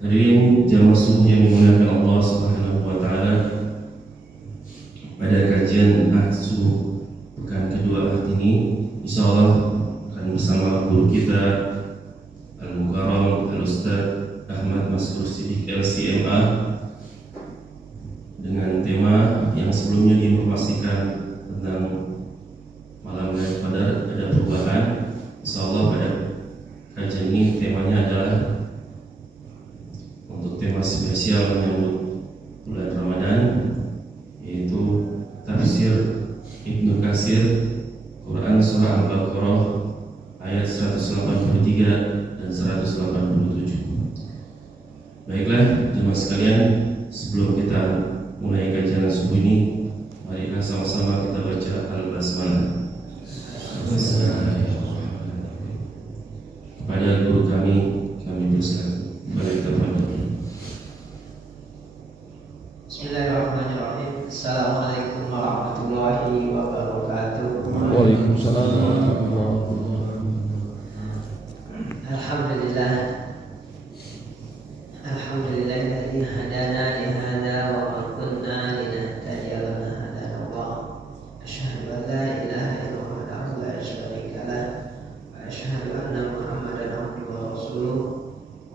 Hadirin jamaah subuh yang dimuliakan Allah Subhanahu wa taala. Pada kajian subuh pekan kedua hari ini, insyaallah akan bersama guru kita Al-Mukarram Al-Ustaz Ahmad Maskur Siddiq LCMA dengan tema yang sebelumnya diinformasikan tentang malam Lailatul Qadar ada perubahan. Insyaallah pada kajian ini temanya adalah untuk tema spesial menyambut bulan Ramadan, yaitu tafsir Ibnu Katsir Quran Surah Al-Baqarah ayat 183 dan 187. Baiklah jemaah sekalian, sebelum kita mulai kajian subuh ini, marilah sama-sama kita baca Al-Basmalah. Kepada guru kami teruskan. Mari kita berdoa. Bismillahirrahmanirrahim. Assalamualaikum warahmatullahi wabarakatuh. Waalaikumsalam warahmatullahi wabarakatuh. Alhamdulillah. Alhamdulillahilladzi hadana li hadza wa ma kunna linahtadiya lawla an hadana Allah. Asyhadu an la ilaha illallah wahdahu la syarika lah wa asyhadu anna Muhammadan abduhu wa rasuluh.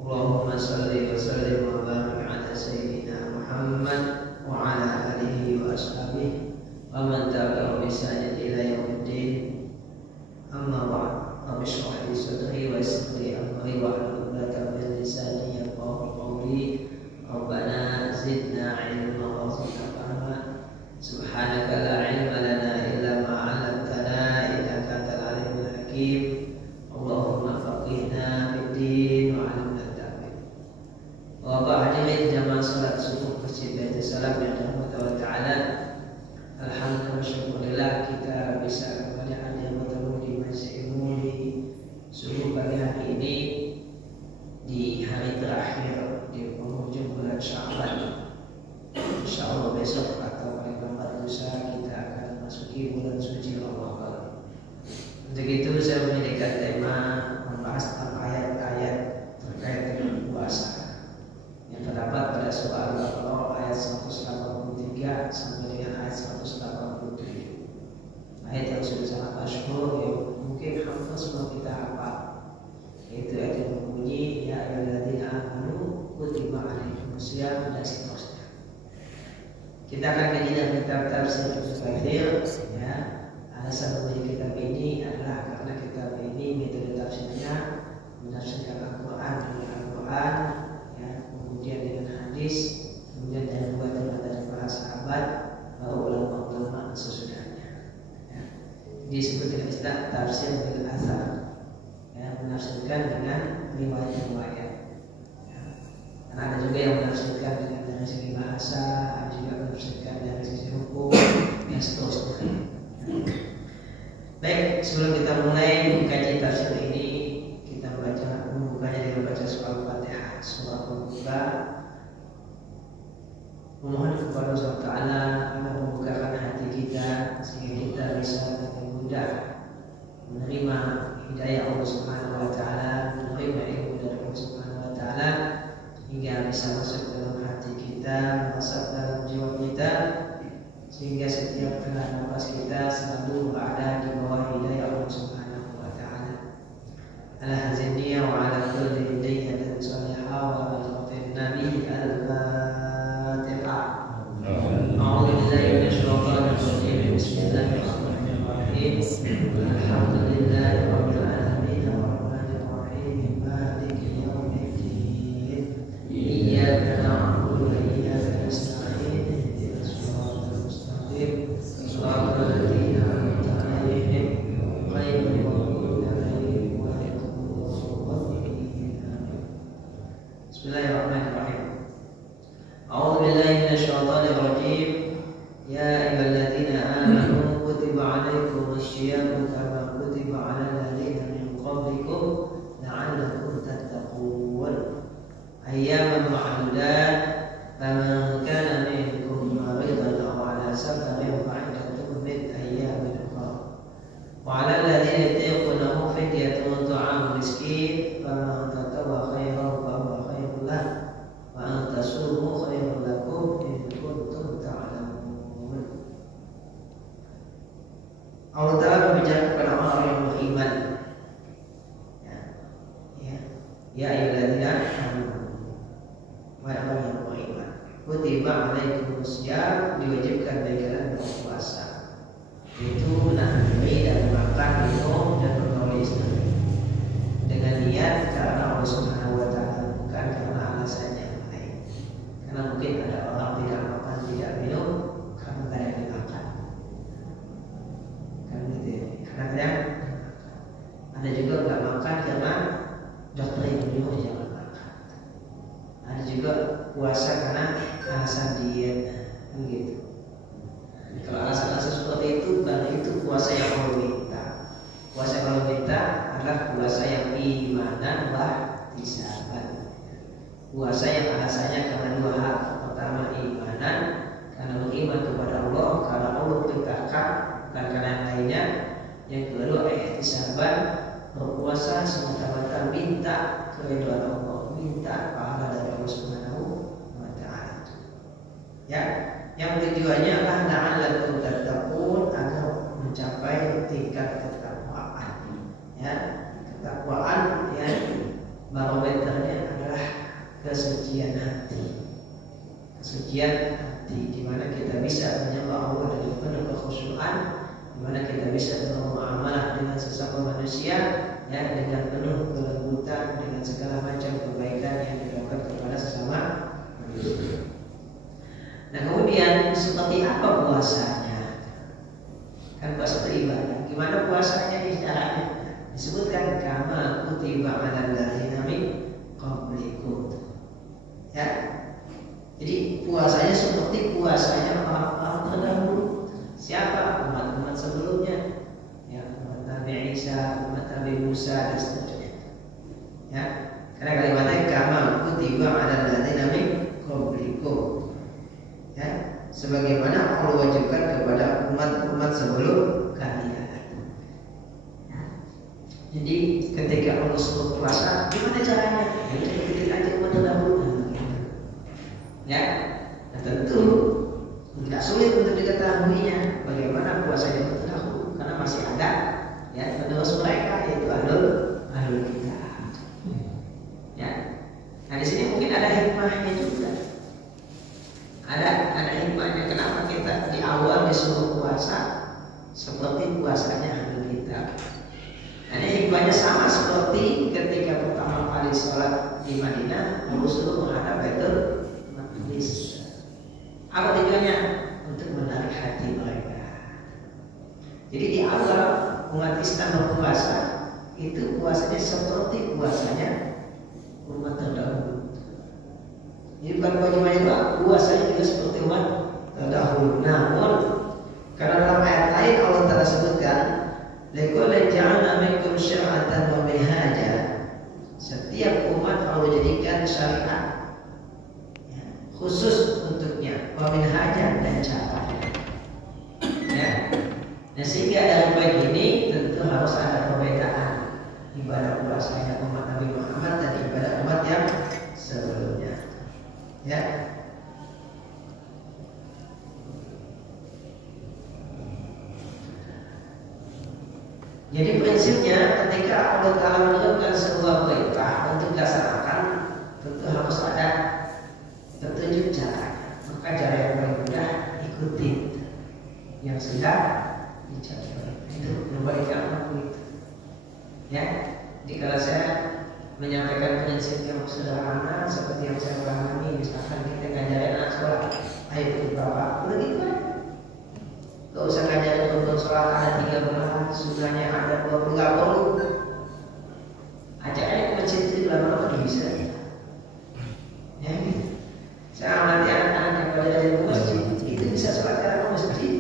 Allahumma shalli wa sallim wa barik ala sayyidina Muhammad wa ala alihi wa ashabihi wa man tabi'ahum bi ihsan ila yaumiddin. Amma ba'd. Rabbi shrah li sadri wa yassir li amri wa hlul 'uqdatam min lisani yafqahu qawli. Rabbana zidna 'ilman warzuqna fahma. Subhanaka la 'ilma lana illa ma 'allamtana innaka antal 'alimul hakim. Allahumma faqihna fid-din wa 'allimna at-ta'wil. Wa ba'da jamaah salat subuh Masjid Baitul Salam yang dirahmati Allah Ta'ala. Alhamdulillah, syukurillah kita bisa kembali hadir bertemu di Masjid Ilmu di subuh pagi hari ini, di hari terakhir di penghujung bulan Sya'ban. Insyaallah besok atau paling lambat lusa kita akan masuki bulan suci Ramadan. Untuk itu saya menyediakan tema membahas tentang ayat-ayat terkait dengan puasa yang terdapat pada surah Al-Baqarah ayat 183 sampai dengan ayat 187. Ayat yang sudah sangat masyhur yang mungkin hampir semua kita hafal, yaitu ayat yang berbunyi ya ayyuhalladzina amanu kutiba alaikumusiyam dan seterusnya. Kita akan kaji dalam kitab tafsir Ibnu Katsir ya. Alasan membeli kitab ini adalah karena kitab ini metode tafsirnya menafsirkan Al-Quran dengan Al-Quran ya, kemudian dengan hadis, kemudian dari riwayat dari para sahabat, ulama-ulama sesudahnya ya. Disebut dengan istilah tafsir bil athar ya, menafsirkan dengan riwayat-riwayat ya. Dan ada juga yang menafsirkan dengan dari segi bahasa, ada juga menafsirkan dari sisi hukum dan seterusnya. Baik, sebelum kita mulai mengkaji tafsir ini, kita membukanya dengan baca surah Al-Fatihah, surah pembuka. Memohon kepada Allah Ta'ala agar membukakan hati kita sehingga kita bisa dengan mudah menerima hidayah Allah Subhanahu wa Ta'ala, menerima ilmu dari Allah Subhanahu wa Ta'ala, hingga bisa masuk dalam hati kita, masuk dalam jiwa kita, sehingga setiap tengah nafas kita selalu berada di bawah hidayah Allah Subhanahu wa Ta'ala. Ala haziniya wa ala kulli hidayah dan salihah wa barakatun Nabi Al-Fatihah. A'udzu billahi minasyaitonir rajim. Bismillahirrahmanirrahim. Alhamdulillahi rabbil alamin arrahmanir rahim maliki yaumiddin. Iyyaka na'budu wa iyyaka nasta'in. Bismillahirrahmanirrahim. A'udzu billahi minasyaitonir rajim. Ya ayyuhalladzina amanu kutiba 'alaikumusyiyamu kama kutiba 'alal ladzina min qablikum la'allakum tattaqun. Ayyaman ma'dudat faman kana minkum maridan aw 'ala safarin fa'iddatun min ayyamin ukhra. Wa 'alal ladzina yutiqunahu fidyatun ta'amu miskin faman tatawwa khairan fa huwa khairun lahu kutiba alaikumusiyam, diwajibkan bagi kalian berpuasa. Itu nahi dan makan, minum dan bergaul istri dengan niat karena Allah Subhanahu wa taala, bukan karena alasan yang lain. Karena mungkin ada orang tidak makan, tidak minum karena tidak ada yang dimakan. Kan gitu ya. Kadang-kadang ada juga nggak makan karena dokter yang menyuruh jangan makan. Ada juga puasa karena alasan diet, gitu. Kalau alasan-alasan seperti itu, baru itu puasa yang Allah minta. Puasa yang Allah minta adalah puasa yang imanan wahtisaban. Puasa yang alasannya karena dua hal. Pertama imanan, karena beriman kepada Allah, karena Allah perintahkan, bukan karena yang lainnya. Yang kedua ihtisaban, berpuasa semata-mata minta keridhaan Allah, minta pahala dari Allah Subhanahu wa taala. Ya, yang tujuannya adalah la'allakum tattaqun, agar mencapai tingkat ketakwaan. Ya, ketakwaan ya barometernya adalah kesucian hati. Kesucian hati di mana kita bisa menyembah Allah dengan penuh kekhusyuan, di mana kita bisa bermuamalah dengan sesama manusia ya dengan penuh kelembutan, dengan segala macam kebaikan yang dilakukan kepada sesama manusia. Nah kemudian seperti apa puasanya? Kan puasa itu ibadah. Gimana puasanya di caranya? Disebutkan kama kutiba alal ladzina min qablikum. Ya. Jadi puasanya seperti puasanya orang-orang terdahulu. Siapa? Umat-umat sebelumnya. Ya, umat Nabi Isa, umat Nabi Musa dan seterusnya. Ya. Karena kalimatnya kama kutiba alal ladzina min qablikum. Ya, sebagaimana Allah wajibkan kepada umat-umat sebelum kalian. Jadi ketika Allah suruh puasa, gimana caranya? Ya ikutin aja umat terdahulu. Ya, nah, tentu tidak sulit untuk diketahuinya bagaimana puasa yang terdahulu, karena masih ada ya penerus mereka yaitu ahlul kitab. Ya, nah di sini mungkin ada hikmahnya juga. Ada hikmahnya kenapa kita di awal disuruh puasa seperti puasanya ahlul kitab. Ada hikmahnya sama seperti ketika pertama kali sholat di Madinah, Nabi suruh menghadap Baitul Maqdis. Apa tujuannya? Untuk menarik hati mereka. Jadi di awal umat Islam berpuasa itu puasanya seperti puasanya umat terdahulu. Jadi bukan kewajiban itu, puasanya juga seperti umat terdahulu. Namun karena dalam ayat lain Allah telah sebutkan likulli ja'alna minkum syir'atan wa minhaja. Setiap umat Allah jadikan syariat ya, khusus untuknya, wa minhaja dan caranya. Ya. Nah sehingga dari poin ini tentu harus ada perbedaan ibadah puasanya umat Nabi Muhammad dan ibadah umat yang sebelumnya. Ya. Jadi prinsipnya ketika Allah Ta'ala menurunkan sebuah perintah untuk dilaksanakan, tentu harus ada petunjuk caranya. Maka cara yang paling mudah ikuti yang sudah dicapai. Itu kebaikan itu. Ya. Jadi kalau saya menyampaikan prinsip yang sederhana seperti yang saya pahami, misalkan kita ngajarin anak sekolah, ayo ikut bapak, udah gitu kan? Gak usah ngajarin rukun sholat ada 13, sunnahnya ada 20, gak perlu. Ajarannya ke masjid itu lama-lama bisa. Ya gitu. Saya amati anak-anak yang belajar di masjid, itu bisa sholat karena masjid.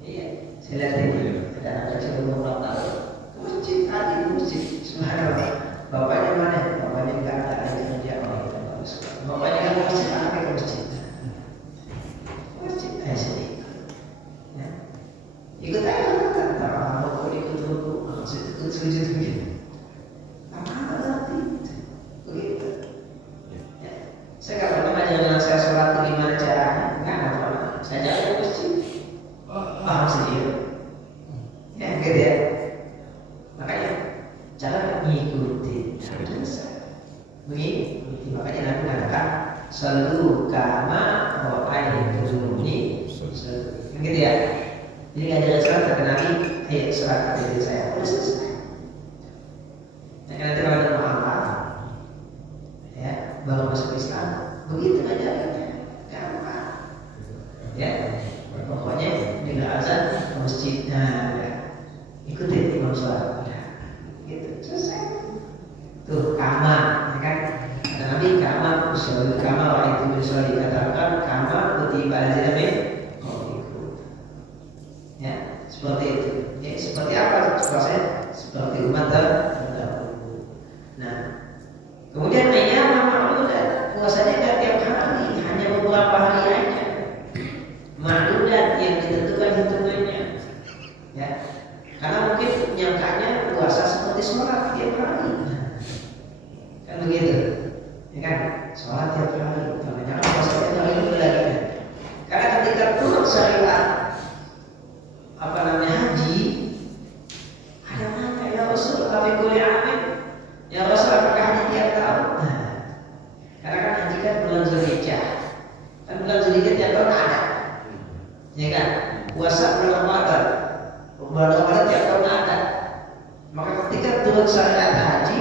Iya, saya lihat ini ada anak kecil umur 4 tahun. Masjid, tadi masjid. Subhanallah. Bapaknya mana? Bapaknya enggak ada kerja. Bapaknya kan masjid, anaknya ke masjid. Masjid, sini. Ya. Ikut aja kan? Antara mau ikut ruku, ikut sujud begitu. Apa nanti? Begitu. Ya. Saya nggak pernah ngajarin saya sholat gimana caranya. Nggak pernah. Saya jalan ke masjid. Paham sendiri. Ya, gitu ya. Makanya cara mengikuti, mengikuti. Makanya Nabi mengatakan Sallu kama ra'aitumuni gitu ya. Jadi ngajarin sholat kata Nabi, ayo sholat kata diri saya, udah selesai. Ya kan nanti kalau ada muamalah, ya baru masuk Islam, begitu ngajarinnya, gampang. Ya, pokoknya bila azan ke masjid, nah, ya. Ikutin imam sholat, ya. Gitu selesai. Tuh kama, ya kan? Kata Nabi kama, usul kama ra'aitumuni sholat dikatakan kama kutiba alaikum. Ya, seperti itu. Ya, seperti apa proses? Seperti umat terdahulu. Nah, kemudian ayyam ma'dudat, puasanya nggak tiap hari, hanya beberapa hari aja. Ma'dudat yang ditentukan hitungannya. Ya, karena mungkin nyangkanya puasa seperti sholat tiap hari. Kan begitu, ya kan? Sholat tiap hari, jangan puasa tiap hari itu lagi. Karena ketika turun syariat apa namanya haji, ada mana ya Rasul? Tapi boleh amin. Ya Rasul, apakah haji tiap tahun? Nah, karena kan haji kan bulan Zulhijjah, kan bulan Zulhijjah tiap tahun ada, ya kan? Puasa bulan Ramadan tiap tahun ada. Maka ketika turun syariat haji,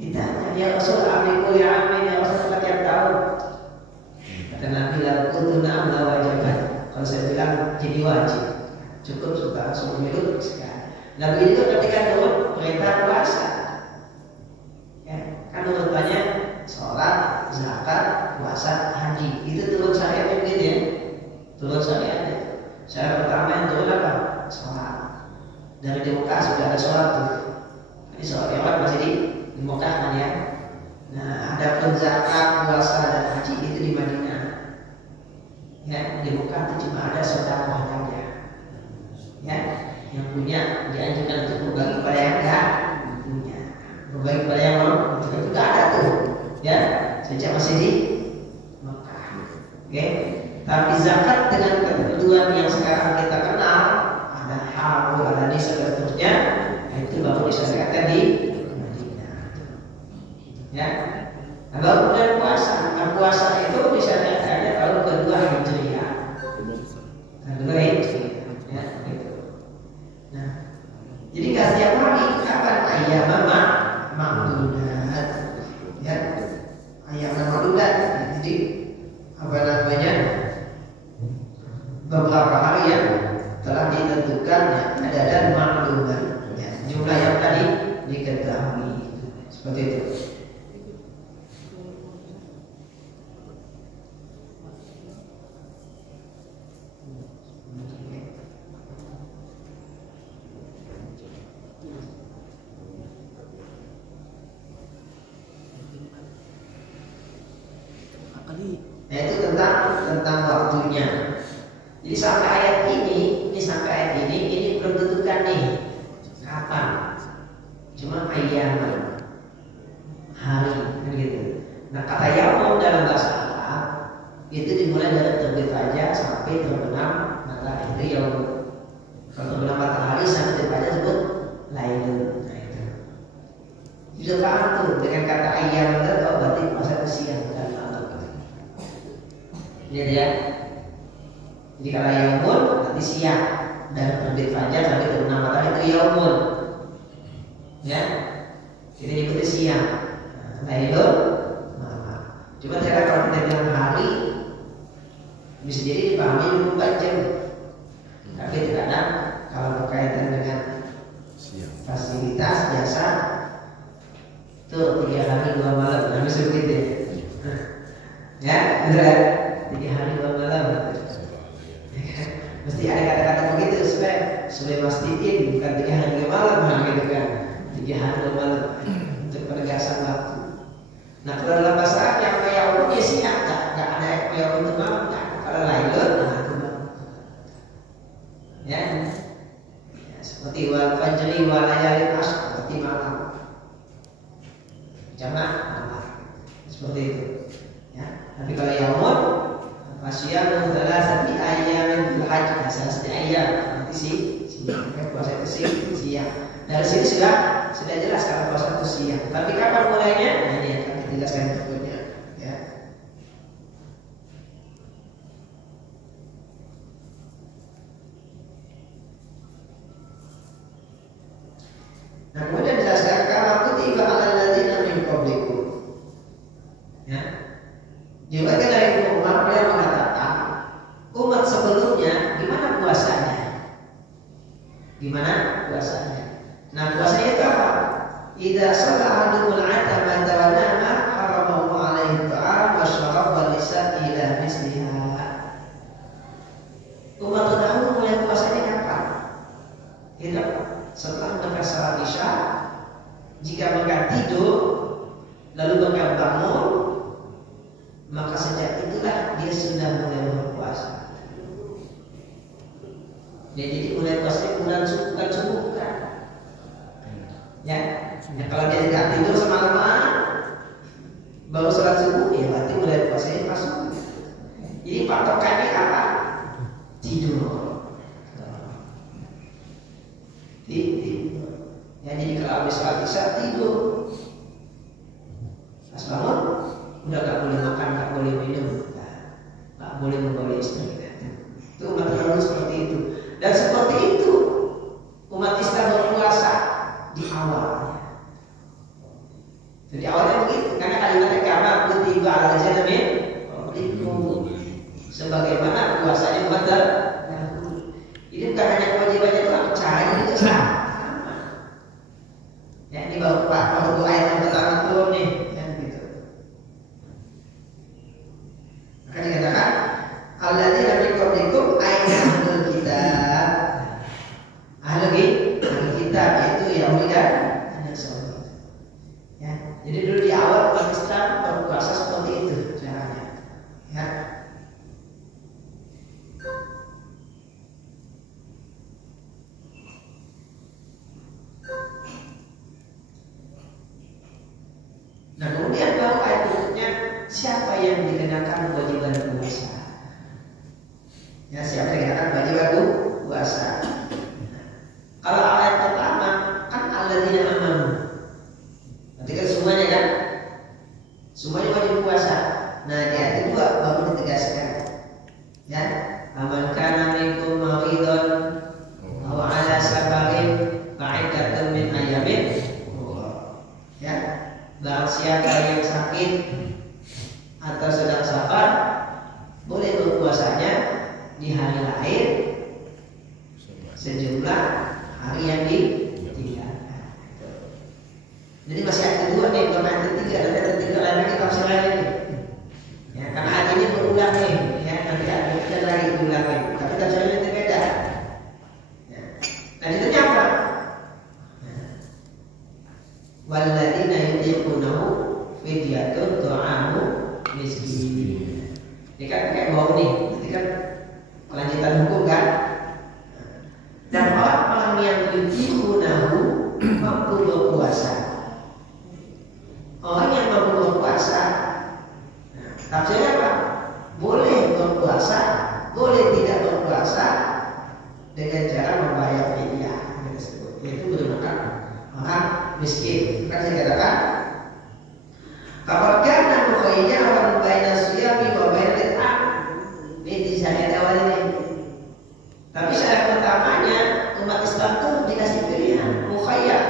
ditanya ya Rasul, amin boleh amin ya Rasul, apakah tiap tahun? Kata Nabi lalu kuntunam la wajibat. Kalau saya bilang jadi wajib. Cukup sudah langsung minum sekarang. Nabi itu ketika turun perintah puasa, ya, kan urutannya sholat, zakat, puasa, haji. Itu turun syariatnya begitu ya. Turun syariatnya. Syarat pertama yang turun apa? Sholat. Dari di Mekah sudah ada sholat tuh. Ini sholat yang masih di Mekah kan ya. Nah, ada pun zakat, puasa dan haji itu di Madinah. Ya, di Mekah itu cuma ada sedekah saja. Ya, yang punya dianjurkan untuk berbagi pada yang enggak punya, berbagi pada yang mau, itu juga ada tuh, ya, sejak masih di Mekah. Oke, tapi zakat dengan ketentuan yang sekarang kita kenal, ada haul, ada nisab dan seterusnya, itu baru disyariatkan di Madinah. Ya, nah, baru kemudian puasa. Nah, puasa itu disyariatkannya tahun kedua Hijriah. Kedua Hijriah. Ya, gitu. Nah, jadi nggak setiap hari, kapan ayyam ma'dudat, ya, ayyam ma'dudat. Jadi apa namanya, beberapa hari yang telah ditentukan, ya, ada dan ma'dudat, ya, jumlah yang tadi diketahui, seperti itu. Nah, itu tentang waktunya. Jadi sampai ayat ini belum tentukan nih kapan. Cuma ayyaman, hari, kan gitu. Nah, kata yaum dalam bahasa Arab itu dimulai dari terbit fajar sampai terbenam matahari yaum. Kalau terbenam matahari sampai terbit fajar disebut lailun. Nah, itu. Bisa paham tuh dengan kata ayyaman itu, oh berarti masa itu siang dan malam. Lihat ya. Jadi kalau yaumun nanti siang dan terbit fajar sampai terbenam matahari itu yaumun. Ya. Jadi ikuti siang. Lailun malam. Cuma ternyata kalau kita bilang hari bisa jadi dipahami 24 jam. Tapi terkadang kalau berkaitan dengan fasilitas jasa itu 3 hari 2 malam. Nah, bisa begitu ya. Ya, betul. 3 hari 2 malam. Mesti ada kata-kata begitu supaya mastiin bukan 3 hari 2 malam, gitu kan. 3 hari 2 malam untuk penegasan waktu. Nah, kalau dalam bahasa Arab yang yaum ya siang, nggak ada yaum itu malam. Kalau lailun, nah itu malam. Ya, seperti wal fajri wal layalin ashr, seperti malam. Jamak malam. Seperti itu. Ya, tapi kalau yaumun Masyiamu thalathati ayyamin fil hajj, salah satu ayam nanti siang, puasa itu siang. Dari sini sudah jelas kalau puasa itu siang. Tapi kapan mulainya? Nah, ini akan kita jelaskan berikutnya. Ya. Ya. Diriwayatkan dari Ibnu Umar, beliau mengatakan, umat sebelumnya gimana puasanya? Gimana puasanya? Nah, puasanya itu apa? Idza shalla ahadumul 'atamata wa nama haramahu 'alaihi ta'am wa syarab wa lisa ila misliha. Umat terdahulu mulai puasanya kapan? Itu setelah mereka salat Isya, jika mereka tidur lalu mereka bangun, maka sejak itulah dia sudah mulai berpuasa. Jadi mulai puasanya bukan subuh bukan. Ya, kalau dia tidak tidur semalaman baru sholat subuh, ya berarti mulai puasanya pas subuh. Jadi patokannya apa? Tidur. Tidur. Ya, jadi kalau habis sholat Isya tidur. Pas bangun udah gak boleh makan, gak boleh minum, gak boleh membawa istri. Itu umat terdahulu seperti itu. Dan seperti itu umat Islam berpuasa di awalnya. Jadi awalnya begitu, karena kalimatnya kama kutiba ala janamin qablikum, sebagaimana puasanya umat terdahulu. Ini bukan hanya kewajibannya doang, caranya itu sama. Ya, ini baru ayat yang pertama turun nih, yang gitu. Maka dikatakan alladzina min qablikum ayna ahlul kitab. Ahlul kitab itu Yahudi dan Nasrani. Ya, jadi dulu di awal umat Islam berpuasa seperti itu caranya. Ya. Nah, kemudian baru ayat berikutnya, siapa yang dikenakan kewajiban puasa? Ya, siapa yang dikenakan kewajiban puasa? Kalau ayat pertama kan alladzina amanu, berarti kan semuanya kan? Semuanya wajib puasa. Nah, di ayat kedua baru ditegaskan, ya, aman kana minkum maridun aw ala safarin fa'iddatun min ayyamin. Ya, barang siapa yang sakit atau sedang safar boleh berpuasanya di hari lain sejumlah hari yang ditinggalkan. Jadi masih ada kedua nih, bukan ayat ketiga, nanti ada tiga lagi tafsir lain nih. Ya, karena ayat ini berulang nih, ya, nanti ada kita lagi berulang lagi, tapi tafsirnya itu beda. Ya. Nah, itu apa? Walladzina yutiqunahu fidyatun ta'amu miskin. Ini kan kayak bau nih, nanti kan kelanjutan hukum kan. Dan orang-orang yang yutiqunahu mampu berpuasa. Orang yang mampu berpuasa, nah, tafsirnya apa? Boleh berpuasa, boleh tidak berpuasa dengan cara membayar fidyah. Yaitu menggunakan orang miskin. Kan saya katakan, apakah namanya orang baina siyami wa baina al-it'am? Ini di syariat awal ini. Tapi syariat pertamanya umat Islam tuh dikasih pilihan, mukhayyar.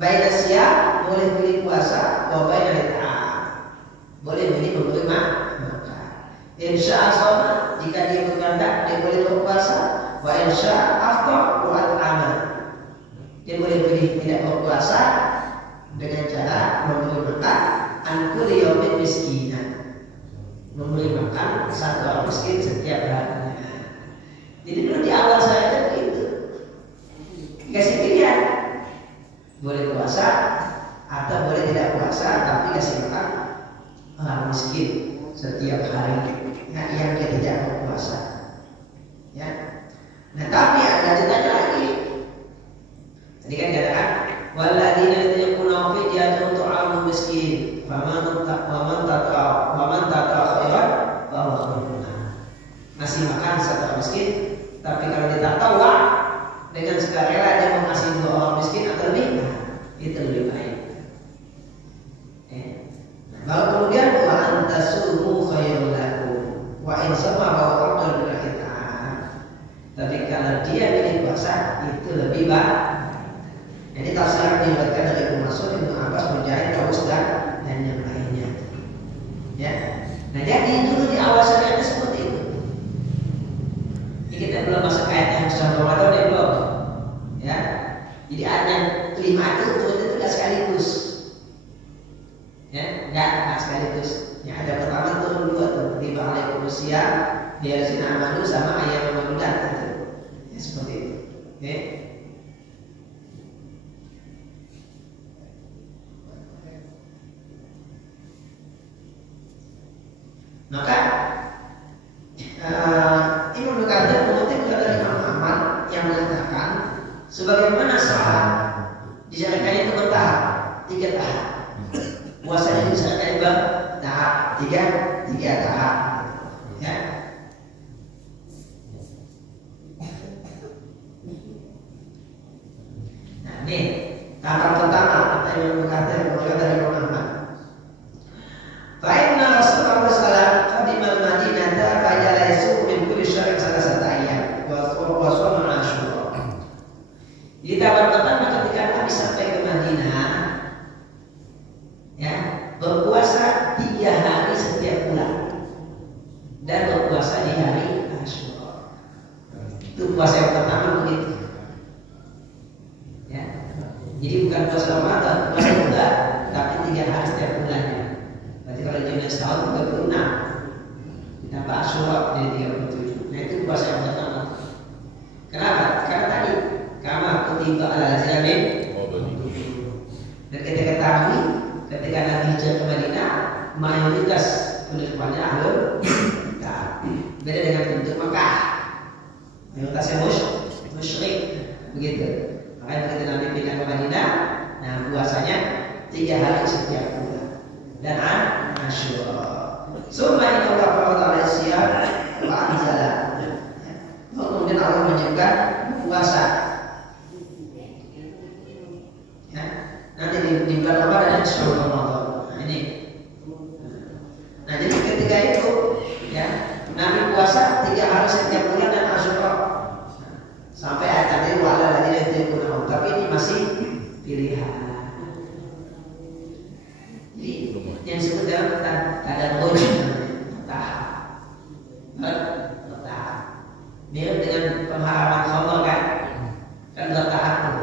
Baina siyam boleh pilih puasa, wa baina al-it'am boleh pilih memberi makan. Insya Allah jika dia berkehendak dia boleh berpuasa, wa insya aftar wa al-amal. Dia boleh pilih tidak berpuasa dengan cara memberi makan an-kulli yaumin miskinan, memberi makan satu orang miskin setiap harinya. Jadi dulu di awal saya itu dikasih pilihan, boleh puasa atau boleh tidak puasa, tapi kasih makan orang miskin setiap hari, ya, yang dia tidak berpuasa. Ya. Nah, tapi ada ditanya lagi. Tadi kan katakan walladzina yutiqunahu fidyatun ta'amu miskin faman tata'a khairan fa huwa khairun. Ngasih makan satu orang miskin, tapi kalau dia tatawwa dengan sukarela dia mengasihi dua orang miskin atau lebih, itu lebih baik. Lalu kemudian wa antasumu khairul lakum wa in sama wa afdal billahi ta'ala. Tapi kalau dia pilih puasa itu lebih baik. Ini tafsir yang diriwayatkan dari Ibnu Mas'ud, Ibnu Abbas, Mujahid, Tawus dan yang lainnya. Ya, ada pertama turun dua tuh, kutiba alaikumusiyam lilladzina amanu sama ayat ma'dudat itu. Ya, seperti itu. Oke. Maka Ibnu Katsir mengutip dari Imam Ahmad yang mengatakan sebagaimana salat disyariatkan itu bertahap, 3 tahap. Puasa itu disyariatkan bertahap, 3 tahap. Ya. Nah, ini tahap pertama kata Ibnu Katsir dari Imam Ahmad. Fa'inna Rasulullah SAW qadimal Madinata fa'jala yasum min kulli syahrin salasata ayyam wa shoma Asyura. Di tahap pertama ketika Nabi sampai ke Madinah, ya, berpuasa 3 hari setiap bulan dan berpuasa di hari Asyura. Itu puasa yang pertama begitu. Ya. Jadi bukan puasa Ramadan, puasa bulan, tapi 3 hari setiap bulannya. Berarti kalau jumlah setahun 36 ditambah Asyura jadi 37. Nah itu puasa yang pertama. Kenapa? Karena tadi kama kutiba alal jamin. Dan kita ketahui ketika Nabi hijrah ke Madinah, mayoritas penduduknya ahlul kitab. Beda dengan penduduk Mekah. Mayoritasnya musyrik, begitu. Makanya ketika Nabi pindah ke Madinah, nah puasanya 3 hari setiap bulan. Dan Asyura. Summa inna Allah farada alaihi siyam wa anzala. Kemudian Allah menjadikan puasa. Ya. Nanti di bulan Ramadan dan Syawal Ramadan. Nah ini. Nah jadi ketika itu, ya, Nabi puasa 3 hari setiap bulan dan Asyura. Sampai ayat tadi wala ladina yutiquna, tapi ini masih pilihan. Yang disebut dalam keadaan wajib bertahap. Mirip dengan pengharaman khamr kan bertahap tuh,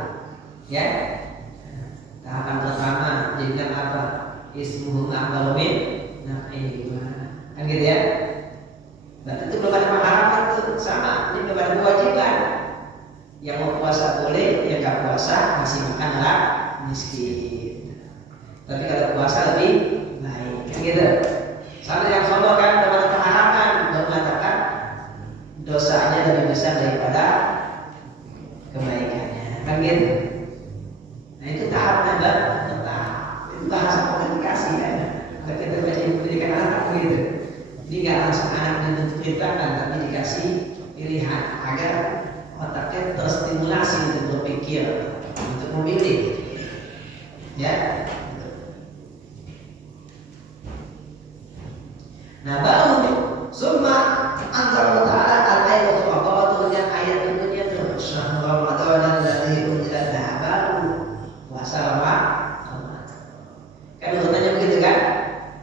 ya. Tahapan pertama dibilang apa? Ismuhum a'malu min naf'ihima, kan gitu ya. Berarti itu belum ada pengharaman tuh, sama. Ini belum ada kewajiban. Yang mau puasa boleh, yang nggak puasa masih makan lah miskin. Tapi kalau puasa lebih baik, kan gitu. Sama yang sombong kan dapat pengharapan, mengatakan dosanya lebih besar daripada kebaikannya, kan gitu. Nah itu tahapnya bertahap. Itu bahasa komunikasi kan. Kalau kita pendidikan anak begitu. Jadi nggak langsung anak diperintahkan, tapi dikasih pilihan agar otaknya terstimulasi untuk berpikir, untuk memilih, ya. Nah baru summa anzal ta'ala al-ayat wa turunnya ayat berikutnya tuh syahrul Ramadan alladzi unzila fihi baru puasa Ramadan. Kan urutannya begitu kan?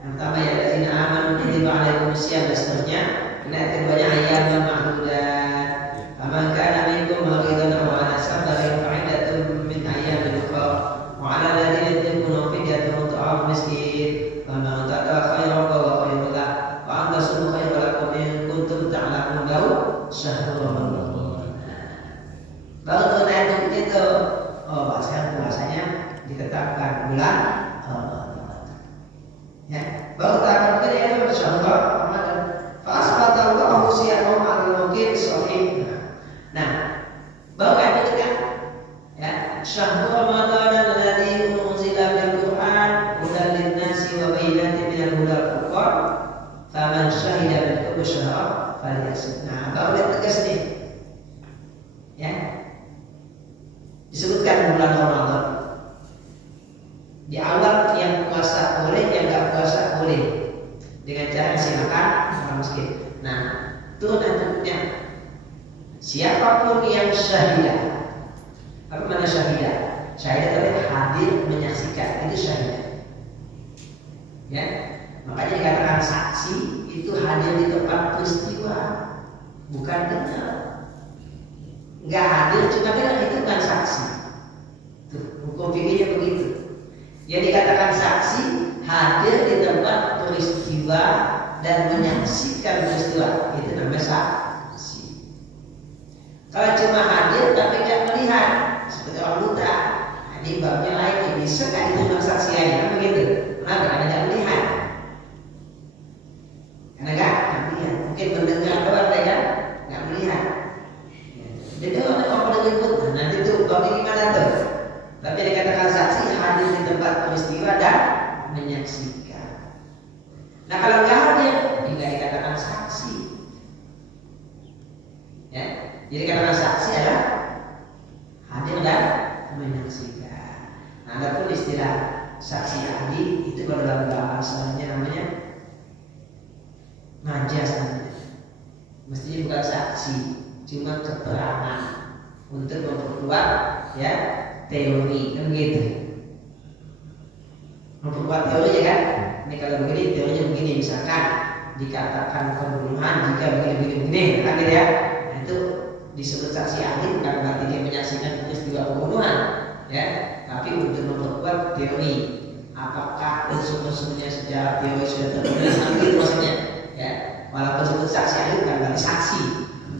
Yang pertama ya alladzina amanu kutiba alaikumusiyam dan seterusnya. Ini ayat keduanya ayyaman ma'dudat. Faman kana minkum maridan aw ala safarin fa'idatun min ayyamin ukhra wa 'ala alladzina yutiquna fidyatun ta'am miskin faman taqa khairan fa Rasulullah khairu lakum in kuntum ta'lamun lahu syahrul Ramadan. Baru tuh ayat begitu. Oh, sekarang puasanya ditetapkan bulan Ramadan. Ya, baru tahapan kedua itu syahrul Ramadan. Fasbatallahu siyamum al-muqim sahih. Nah, baru ayat ketiga. Ya, syahrul Ramadan alladzi unzila fil Qur'an hudan lin-nasi wa bayyinatin minal huda wal furqan. Faman syahida minkum syahra falyasum. Nah, baru lihat tegas nih. Ya. Disebutkan bulan Ramadan. Di awal yang puasa boleh, yang enggak puasa boleh. Dengan cara silakan orang miskin. Nah, turun ayatnya. Siapapun yang syahidah. Apa makna syahidah? Syahidah itu hadir menyaksikan, itu syahidah. Ya. Makanya dikatakan saksi itu hadir di tempat peristiwa, bukan dengar. Enggak hadir cuma dengar, itu bukan saksi. Tuh, hukum fikihnya begitu. Yang dikatakan saksi hadir di tempat peristiwa. peristiwa dan menyaksikan peristiwa, itu namanya saksi. Kalau cuma hadir tapi tidak melihat, seperti orang buta, ini babnya lain, bisa kan itu kesaksiannya, kan begitu? Kenapa? Karena tidak melihat. Karena nggak melihat, mungkin mendengar doang, kan? Nggak melihat. Jadi orang ribut, nanti tuh babnya gimana tuh? Tapi dikatakan saksi hadir di tempat peristiwa dan menyaksikan. Nah kalau nggak hadir, nggak dikatakan saksi. Ya, jadi katakan saksi adalah hadir dan menyaksikan. Nah, adapun istilah saksi ahli itu kalau dalam bahasanya namanya majas namanya. Mestinya bukan saksi, cuma keterangan untuk memperkuat ya teori, kan begitu. Memperkuat teori ya kan. Ini kalau begini teorinya begini, misalkan dikatakan pembunuhan jika begini kan gitu ya. Nah, itu disebut saksi ahli bukan berarti dia menyaksikan peristiwa pembunuhan ya, tapi untuk memperkuat teori. Apakah unsur-unsurnya secara teori sudah terpenuhi, gitu maksudnya ya. Walaupun disebut saksi ahli bukan berarti saksi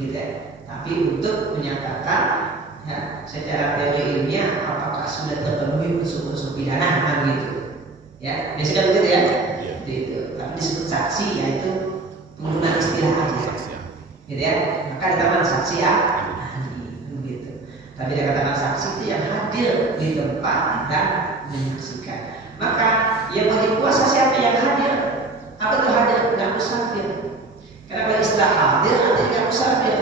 gitu ya, tapi untuk menyatakan ya secara teori ilmiah apakah sudah terpenuhi unsur-unsur pidana kan gitu ya. Biasanya begitu ya, gitu. Tapi disebut saksi yaitu penggunaan istilah aja gitu ya. Maka dikatakan saksi ahli begitu. Tapi dikatakan saksi itu yang hadir di tempat dan menyaksikan. Maka yang wajib puasa siapa yang hadir? Apa itu hadir? Nggak musafir. Karena istilah hadir artinya nggak musafir.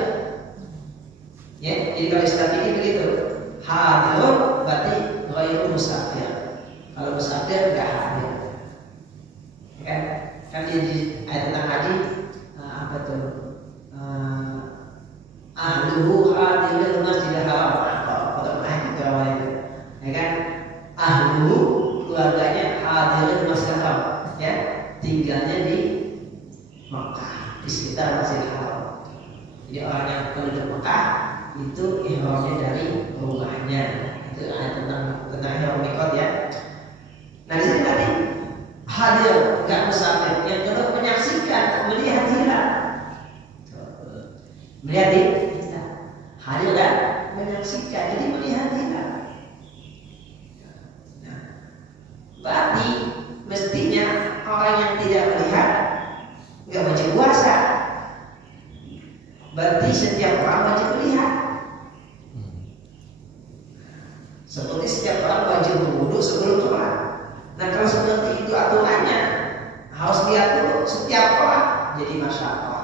Ya, jadi kalau istilah ini begitu. Hadir berarti ghairu musafir. Kalau musafir nggak hadir. Ya kan di ayat tentang haji apa tuh? Ahluhu hadirul masjidil haram atau ayat itu awalnya. Ya kan? Ahluhu keluarganya hadirul masjidil haram. Ya, tinggalnya di Mekah, di sekitar Masjidil Haram. Jadi orang yang penduduk Mekah itu ihramnya dari rumahnya. Itu ayat tentang ihram mikot ya. Nah di sini tadi hadir nggak musafir, yang kedua menyaksikan, melihat hilal. Melihat hilal, hadir dan menyaksikan, jadi melihat hilal. Nah, berarti mestinya orang yang tidak melihat nggak wajib puasa. Berarti setiap orang wajib melihat. Seperti setiap orang wajib berwudu sebelum sholat. Nah kalau seperti itu aturannya harus lihat dulu setiap orang, jadi masyarakat.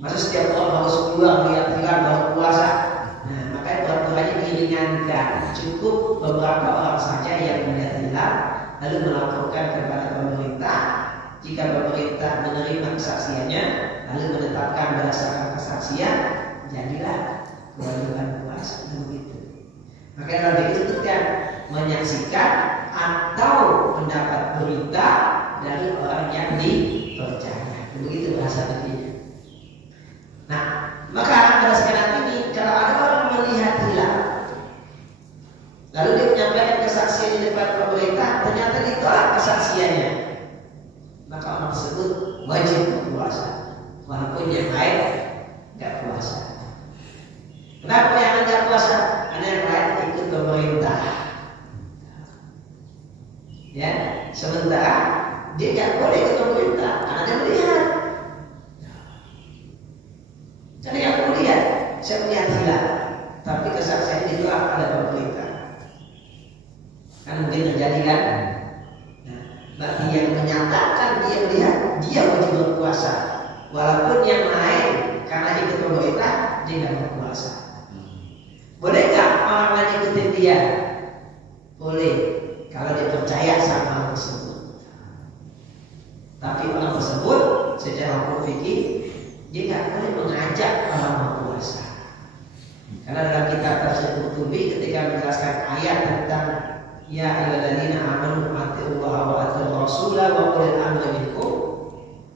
Maksud setiap orang harus keluar lihat hilal baru puasa. Nah makanya peraturannya diringankan. Cukup beberapa orang saja yang melihat hilal lalu melaporkan kepada pemerintah. Jika pemerintah menerima kesaksiannya lalu menetapkan berdasarkan kesaksian, jadilah kewajiban puasa begitu. Makanya kalau disebutkan menyaksikan atau mendapat berita dari orang yang dipercaya, begitu bahasa artinya. Nah, maka pada sekarang ini kalau ada orang melihat hilal, lalu dia menyampaikan kesaksian di depan pemerintah, ternyata ditolak kesaksiannya, maka orang tersebut wajib berpuasa, walaupun yang lain nggak puasa. Kenapa yang nggak puasa? Karena yang lain ikut pemerintah. Ya, sementara dia nggak boleh ikut pemerintah karena dia melihat. Jadi yang melihat, saya melihat hilal, tapi kesaksian ditolak oleh pemerintah. Kan mungkin terjadi kan? Nah, berarti yang menyatakan dia melihat, dia wajib berpuasa, walaupun yang lain karena ikut pemerintah dia nggak berpuasa. Boleh nggak orang lain ikutin dia? Boleh, kalau dia percaya sama orang tersebut. Tapi orang tersebut secara hukum fikih dia nggak boleh mengajak orang berpuasa. Karena dalam kitab Tafsir Qurtubi ketika menjelaskan ayat tentang ya ayyuhalladzina amanu atiullaha wa atiur rasulah wa ulil amri minkum,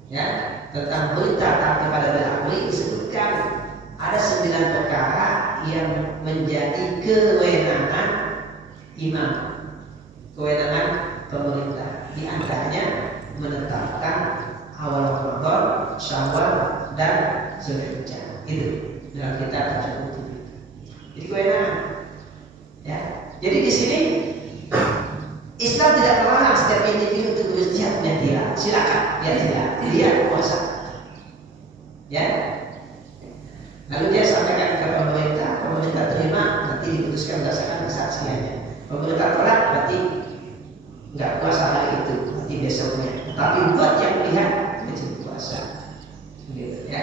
ya, tentang berita taat kepada ulil amri, disebutkan ada 9 perkara yang menjadi kewenangan imam, kewenangan pemerintah. Di antaranya menetapkan Syawal dan Zulhijjah. Itu dalam kitab tersebut. Jadi kewenangan. Ya. Jadi di sini Islam tidak melarang setiap individu untuk berjihad, ya tidak. Silakan, ya tidak. Dia puasa. Ya. Lalu dia sampaikan ke pemerintah terima, nanti diputuskan berdasarkan kesaksiannya. Pemerintah tolak, berarti nggak puasa hari itu, nanti besoknya. Tapi buat yang lihat wajib puasa, gitu ya.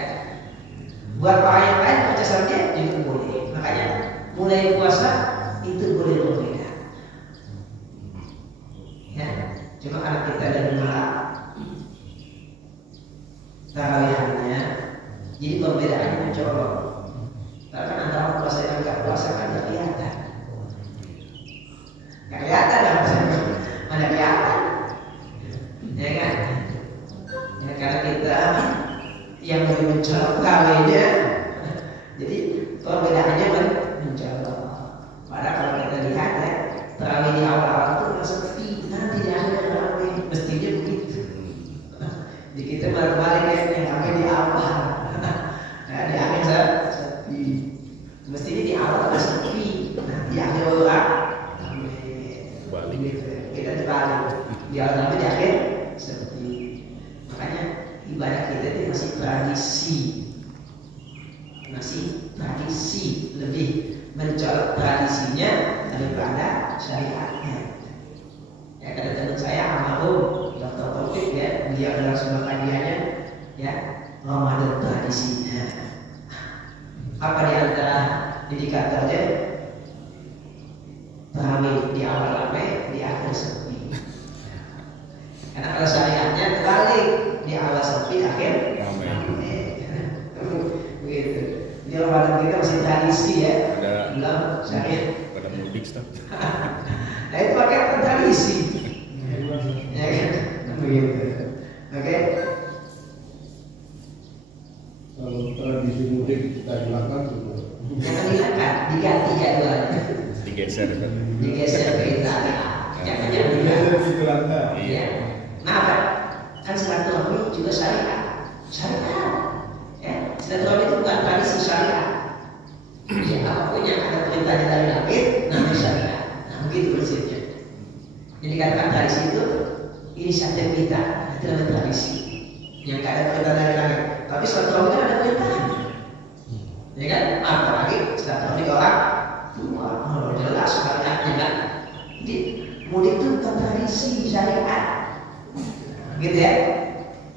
Buat orang yang lain baca saja juga boleh. Makanya mulai puasa itu boleh berbeda. Ya, cuma karena kita dari malam tarawihannya, jadi perbedaannya mencolok. Karena antara puasa dan nggak puasa kan nggak kelihatan. Nggak kelihatan lah, mana kelihatan, ya kan? Ya, karena kita yang lebih mencolok kawinnya, jadi perbedaannya mencolok. Padahal kalau kita lihat ya, terawih di awal-awal itu merasa sepi, nanti di akhir ramai, mestinya begitu. Jadi kita balik yang ramai di awal, nah, di akhir sepi. Mestinya di awal nggak sepi, nah di akhir orang balik. Kita dibalik, di awal ramai, di akhir sepi. Makanya ibadah kita itu masih tradisi, lebih mencolok tradisinya daripada syariatnya. Ya, kata teman saya almarhum Dr. Taufik ya, beliau adalah sebuah kajiannya ya, Ramadan tradisinya. Apa di antara indikatornya? Tarawih di awal ramai, di akhir sepi. Karena kalau syariatnya terbalik, di awal sepi, akhir ramai. Begitu. Di Ramadan kita masih tradisi ya, belum syariat. Pada mudik stop. Nah itu pakai tradisi, ya kan? Begitu. Oke. Kalau tradisi mudik kita hilangkan juga. Jangan hilangkan, diganti jadwalnya. Digeser kan? Digeser ke Italia. Jangan Dihilangkan. Iya. Kenapa? Kan silaturahmi juga syariat. Ya, silaturahmi itu bukan tradisi syariat. Ya, apapun yang ada perintahnya dari langit, namanya syariat. Nah, begitu prinsipnya. Jadi katakan tradisi itu inisiatif kita, itu namanya tradisi. Yang ada perintah dari langit. Tapi silaturahmi kan ada perintahnya. Ya kan? Apalagi silaturahmi ke orang tua, jelas syariatnya kan. Jadi mudik itu bukan tradisi syariat. Gitu ya.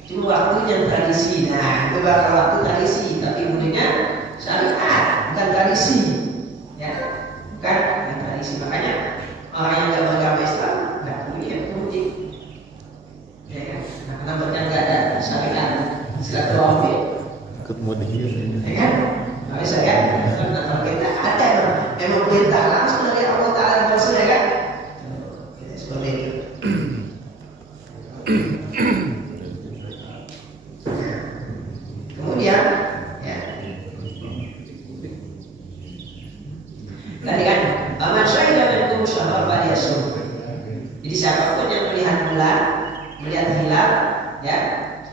Cuma waktunya tradisi. Nah, itu bakal waktu tradisi, tapi mudiknya syariat, bukan tradisi. Ya, bukan tradisi. Makanya orang yang nggak beragama Islam nggak punya mudik. Ya kan? Nah, kenapa nggak ada syariat silaturahmi? Ikut mudik. Ya kan? Nggak bisa kan? Karena kalau kita ada memang perintah langsung dari Allah Taala dan Rasul, ya kan? Seperti itu. Kemudian, ya, tadi kan, aman syaidah minkum syahra falyasum. Jadi siapapun yang melihat bulan, melihat hilal, ya,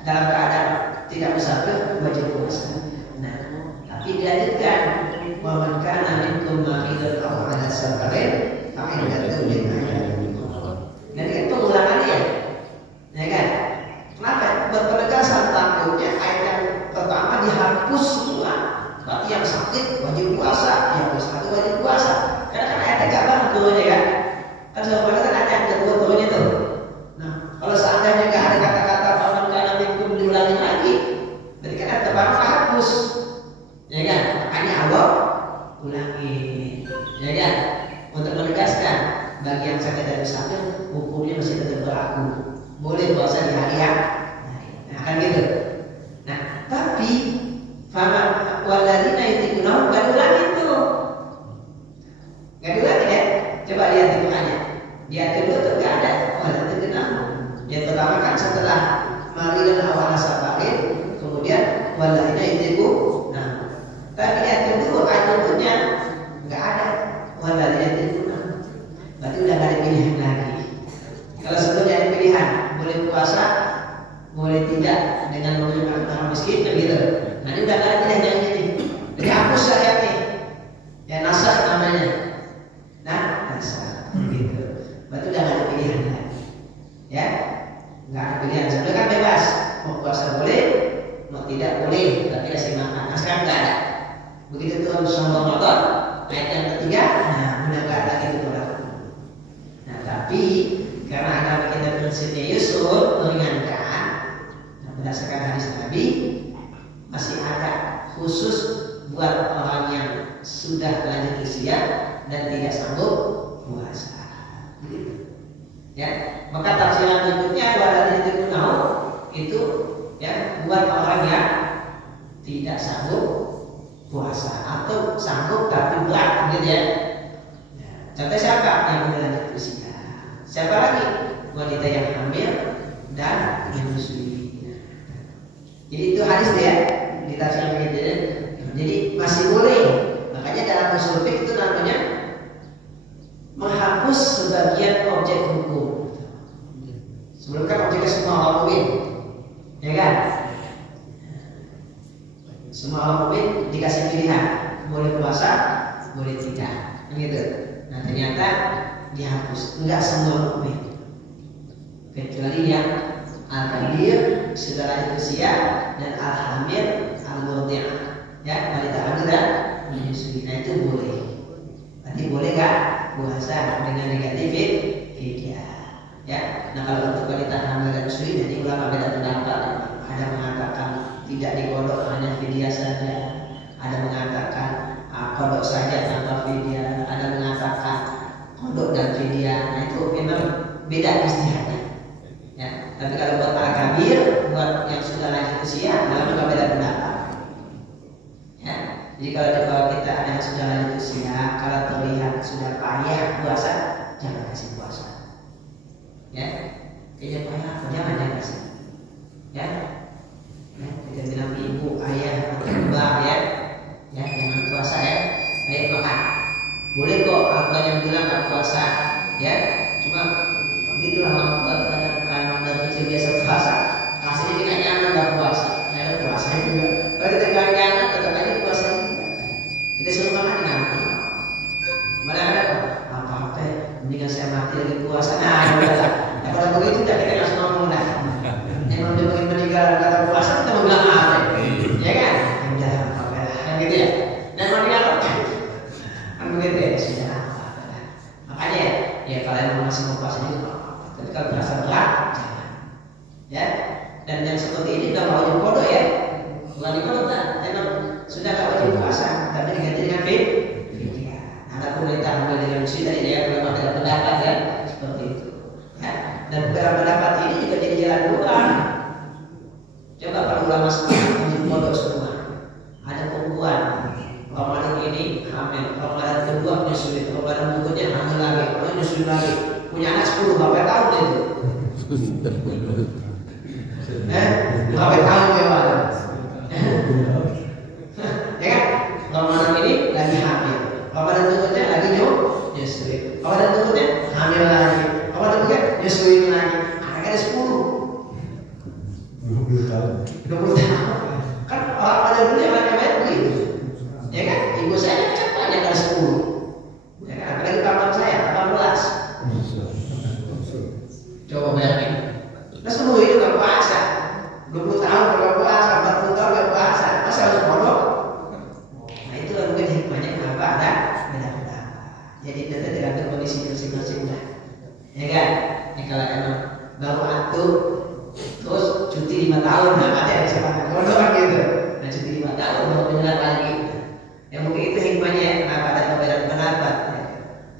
dalam keadaan tidak musafir wajib puasa. Nah, tapi dilanjutkan, wa man kana minkum maridan aw ala safarin fa'iddatun min ayyamin ukhra. Jadi kan pengulangannya, ya kan? Kenapa? Buat penegasan takutnya ayat yang pertama dihapus semua. Berarti yang sakit wajib puasa, yang sakit wajib puasa. Karena kan ayatnya nggak banget turunnya kan? Kan sebenarnya kan ada yang kedua turunnya tuh. Nah, kalau seandainya nggak ada kata-kata paman kana minkum diulangi lagi, berarti kan ayat pertama hapus, ya kan? Makanya Allah ulangi, ya kan? Untuk menegaskan bagi yang sakit dan musafir hukumnya masih tetap berlaku. Boleh puasa di hari yang nah, kan gitu. Nah, tapi fama waladina yutiquna enggak diulangi itu. Enggak diulangi ya. Coba lihat hitungannya. Di ayat kedua tuh enggak ada waladina. Yang pertama kan setelah mari dan awal safarin, kemudian waladina yutiquna. Tapi ayat kedua ayat berikutnya enggak ada waladina yutiquna. Berarti udah enggak ada pilihan lagi. Kalau sebelumnya ada pilihan, boleh puasa, boleh tidak dengan menunjukkan orang miskin begitu. Nah ini udah nggak ada pilihan yang ini. Jadi hapus ayat nih. Ya nasah namanya. Nah nasah begitu. Berarti udah nggak ada pilihan ya. Ya nggak ada pilihan. Sebelumnya kan bebas. Mau puasa boleh, mau tidak boleh. Tapi kasih makan. Nah sekarang nggak ada. Begitu tuh sombong Ramadan ayat yang ketiga. Nah udah nggak ada gitu orang. Nah tapi karena agama kita prinsipnya yusur meringankan. Berdasarkan hadis Nabi masih ada khusus buat orang yang sudah lanjut usia dan tidak sanggup puasa. Gitu. Ya, maka tafsiran berikutnya itu ya buat orang yang tidak sanggup puasa atau sanggup tapi berat, gitu ya. Contoh siapa yang sudah lanjut usia? Siapa lagi? Wanita yang hamil dan menyusui. Jadi itu hadis ya, di tafsir begitu ya. Jadi masih boleh. Makanya dalam usul fiqh itu namanya menghapus sebagian objek hukum. Sebelum kan objeknya semua orang mukmin, ya kan? Semua orang mukmin dikasih pilihan, boleh puasa, boleh tidak, gitu. Nah ternyata dihapus, enggak semua mukmin, kecuali yang al-kabir sudah lanjut usia dan al-hamil al-murdi'ah, ya wanita hamil dan menyusui. Nah itu boleh. Nanti boleh gak puasa dengan negatif fidyah? Ya. Nah kalau untuk wanita hamil dan menyusui, jadi ulama beda pendapat. Ada mengatakan tidak dikodok hanya fidyah saja. Ada mengatakan kodok saja tanpa fidyah. Ada mengatakan kodok dan fidyah. Nah itu memang beda istihadnya. Ya, tapi kalau buat para kabir, buat yang sudah lanjut usia, malah juga beda pendapat. Ya, jadi kalau kita ada yang sudah lanjut usia, kalau terlihat sudah payah puasa, jangan kasih puasa. Ya, tidak payah, jangan kasih. Ya, kita bilang ibu, ayah, atau mbak ya, jangan puasa ya, ayo makan. Boleh kok, aku yang bilang nggak puasa, ya, cuma begitulah orang kecil biasa puasa, kasih ini nggak nyaman nggak puasa, ya puasa juga. Kalau kita nggak nyaman, tetap aja puasa juga. Kita suruh makan nyaman. Mana ada apa-apa, mendingan saya mati lagi puasa. Nah, udahlah. Nah, kalau begitu kita langsung ngomong dah. Yang mau meninggal kata puasa kita mau bilang apa? Ya kan? Udah apa-apa, kan gitu ya. Dan meninggal apa? Kan begitu ya sudah. Makanya ya kalau masih mau puasa juga. Tapi kalau terasa berat, jangan. Ya, dan yang seperti ini udah wajib kodok ya, bukan dikodok tak? Memang sudah gak wajib puasa, tapi diganti dengan fidyah. Ada pemerintah ambil dengan usia tadi ya, ulama dalam pendapat ya, seperti itu. Ya, dan dalam pendapat ini juga jadi jalan keluar. Coba para ulama sekarang kodok semua. Ada perempuan, Ramadan ini hamil, Ramadan kedua menyusui, Ramadan berikutnya hamil lagi, Ramadan menyusui lagi. Punya anak 10 berapa tahun itu? Berapa tahun coba? Ya kan? Ramadan ini lagi hamil, Ramadan berikutnya lagi nyusui, Ramadan berikutnya hamil lagi, Ramadan berikutnya nyusui lagi. Anaknya ada 10. 20 tahun. Kan orang pada dulu yang banyak begitu. Ya kan? Ibu saya kan banyak ada 10. Ya kan? Apalagi paman saya 18. Coba bayangin. Nah semua itu gak puasa. 20 tahun gak puasa, 40 tahun gak puasa. Masa harus bodoh? Nah itulah mungkin hikmahnya kenapa ada beda-beda. Jadi nanti diambil kondisi masing-masing lah. Ya kan? Ya kalau emang baru antuk, terus cuti 5 tahun, nah ada yang silakan bodoh kan gitu. Nah cuti 5 tahun baru menyerah lagi. Ya mungkin itu hikmahnya kenapa ada perbedaan pendapat.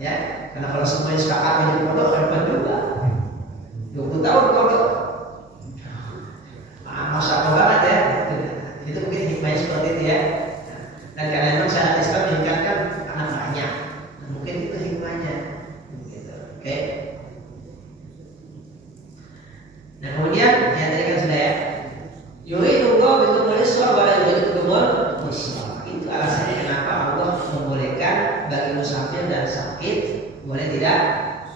Ya, karena kalau semuanya sepakat menjadi bodoh, kan juga. 20 tahun kodok, masalah banget ya. Itu mungkin hikmahnya seperti itu ya. Dan karena memang syariat Islam meningkatkan anak banyak, nah, mungkin itu hikmahnya. Gitu. Oke. Nah kemudian ya tadi kan sudah ya. Yuridullah bikumul yusra wa la yuridul usra. Itu alasannya kenapa Allah membolehkan bagi musafir dan sakit boleh tidak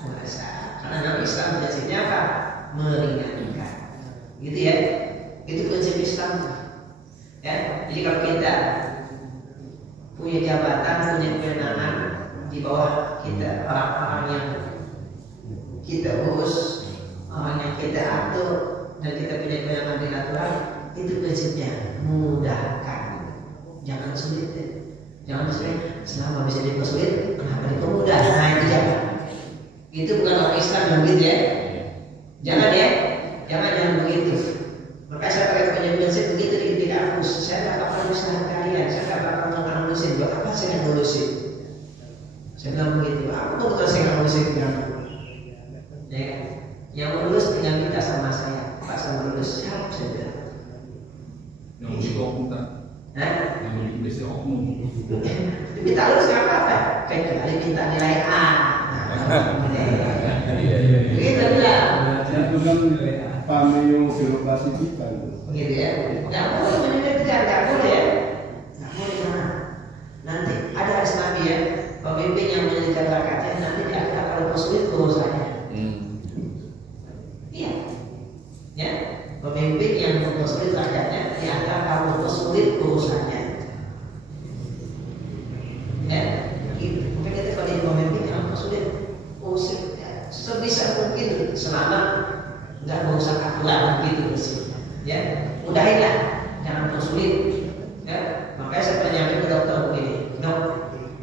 puasa. Karena Nabi Islam prinsipnya apa? Meringankan, gitu ya. Itu prinsip Islam. Ya, jadi kalau kita punya jabatan, punya kewenangan di bawah kita, orang-orang yang kita urus, orang yang kita atur, dan kita punya kewenangan bilateral, itu prinsipnya mudahkan, jangan sulit. Jangan sulit. Selama bisa dipersulit, kenapa dipermudah? Nah itu jangan. Itu bukan orang Islam yang begitu ya. Jangan ya, jangan begitu. Maka saya pakai punya prinsip begitu tidak hapus. Saya nggak bakal nyusahin kalian, saya nggak bakal menganusin. Buat apa saya nggak ngurusin? Saya bilang begitu. Apa betul saya nggak ngurusin kamu? Ya kan? Yang lulus tinggal minta sama saya. Pak saya lulus, siap saya bilang. Yang lebih oknum tak? Hah? Yang lebih besi oknum. Minta lulus nggak apa-apa. Kecuali minta nilai A. Begitu bilang. Saya bilang pameo birokrasi kita. Begitu ya. Nggak boleh menyulitkan, nggak boleh ya. Nggak boleh mana. Nanti ada hadis Nabi ya. Pemimpin yang menyulitkan rakyatnya nanti di akhir kalau bersulit urusannya. Iya. Ya. Pemimpin yang mempersulit rakyatnya di akhir kalau bersulit urusannya. Ya. Gitu. Maka kita kalau jadi pemimpin yang mempersulit urusan sebisa mungkin selama nggak merusak aturan gitu sih. Ya, mudahinlah, jangan persulit. Ya, makanya saya tanya ke dokter begini, dok,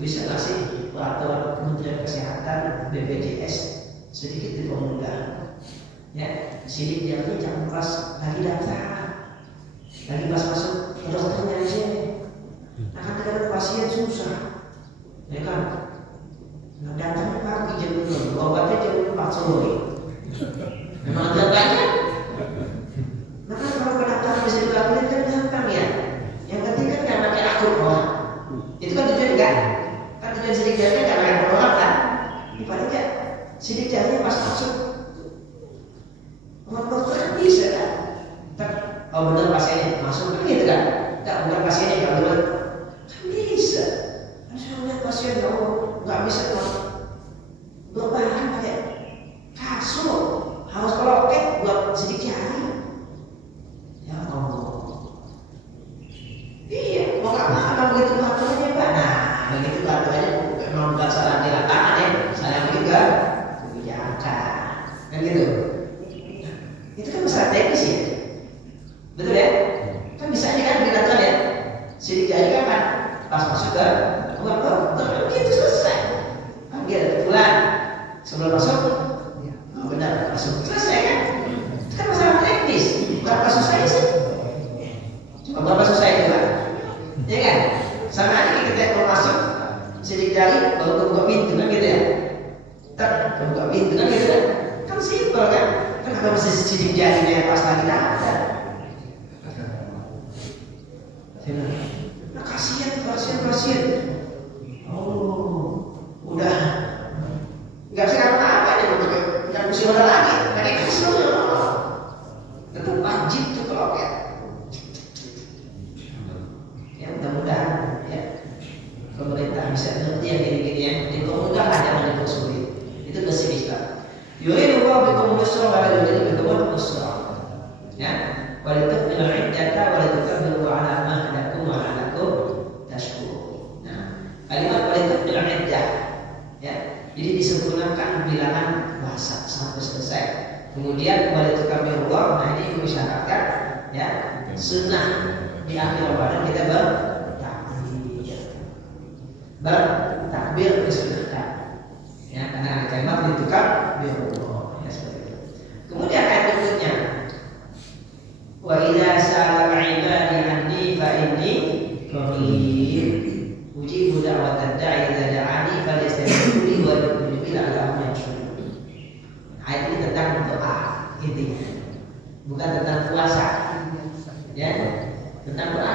bisa nggak sih peraturan Kementerian Kesehatan BPJS sedikit dipermudah? Ya, sidik jari jangan pas lagi daftar, lagi pas masuk ke dokternya aja. Akan kadang pasien susah, ya kan? Nah, datang pagi jam 6, obatnya jam 4 sore. Memang agak banyak. Maka kalau pendaftaran bisa dilakukan kan gampang ya. Yang penting kan nggak pakai akun orang. Itu kan tujuan kan? Kan tujuan sidik jarinya nggak pakai akun orang kan? Paling nggak sidik jarinya pas masuk. Orang dokter kan bisa kan? Oh benar pasiennya masuk kan gitu kan? Nggak bukan pasiennya nggak benar. Kan bisa. Saya melihat pasien nggak bisa berbahan pakai kasur, harus loket buat sidik jari. Ya Allah. Iya, mau nggak mau begitu aturannya Pak. Nah, begitu aturannya memang bukan salah di lapangan ya, salah juga kebijakan, kan gitu. Nah, itu kan masalah teknis ya, betul ya? Kan bisa aja kan dilakukan ya, sidik jari kan pas masuk ke ruang dokter, begitu selesai. Panggil bulan sebelum masuk, oh, benar masuk selesai kan? Itu kan masalah teknis, berapa susah sih? Coba berapa susah itu kan? Ya kan? Sama aja kita mau masuk sidik jari baru buka pintu kan gitu ya? Tak buka pintu kan gitu kan? Kan simpel kan? Kenapa mesti sidik jarinya pas lagi daftar? Nah, kasihan. Oh, udah nggak bisa apa-apa nih, nggak mesti udah lagi, pakai kasur. Tetap wajib tuh ke loket. Ya mudah-mudahan ya pemerintah bisa ngerti yang gini-gini ya. Dipermudah aja jangan dipersulit. Itu prinsip Islam. Yuridu Allah bikum yusra wa la yuridu bikum usra. Ya, walitukmilu iddata walitukabbiru ala ma hadakum wa la'allakum tashkurun. Nah, kalimat walitukmilu iddah ya. Jadi disempurnakan bilangan puasa sampai selesai. Kemudian walitukabbiru Allah. Nah, ini mengisyaratkan ya sunnah di akhir Ramadan kita bertakbir disunahkan. Ya, karena ada kalimat walitukabbiru Allah ya seperti itu. Kemudian ayat berikutnya wa idza sa'alaka 'ibadi anni fa inni qarib ujibu da'watad da'i idza da'ani falyastajibu li wa yu'minu bi la'allahum yarshudun. Ayat ini tentang doa intinya. Bukan tentang puasa. Ya, tentang doa.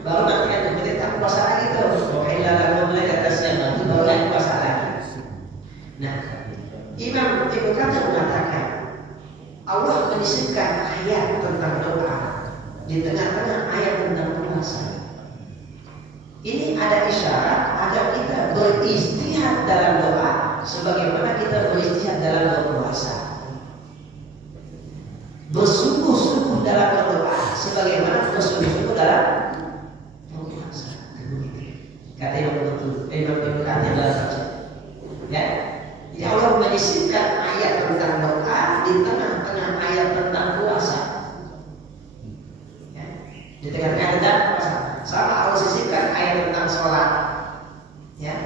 Baru nanti ada tentang puasa lagi tuh. Wa illa lakum la tatasyamu itu baru lagi puasa lagi. Nah, Imam Ibnu Katsir mengatakan Allah menyisipkan ayat tentang doa di tengah-tengah ayat tentang puasa. Ini ada isyarat agar kita beristihad dalam doa sebagaimana kita beristihad dalam berpuasa. Bersungguh-sungguh dalam berdoa sebagaimana Imam Ibnu Katsir dalam tafsir. Ya, jadi Allah menyisipkan ayat tentang doa di tengah-tengah ayat tentang puasa. Ya, di tengah-tengah ayat tentang puasa. Sama Allah sisipkan ayat tentang sholat. Ya,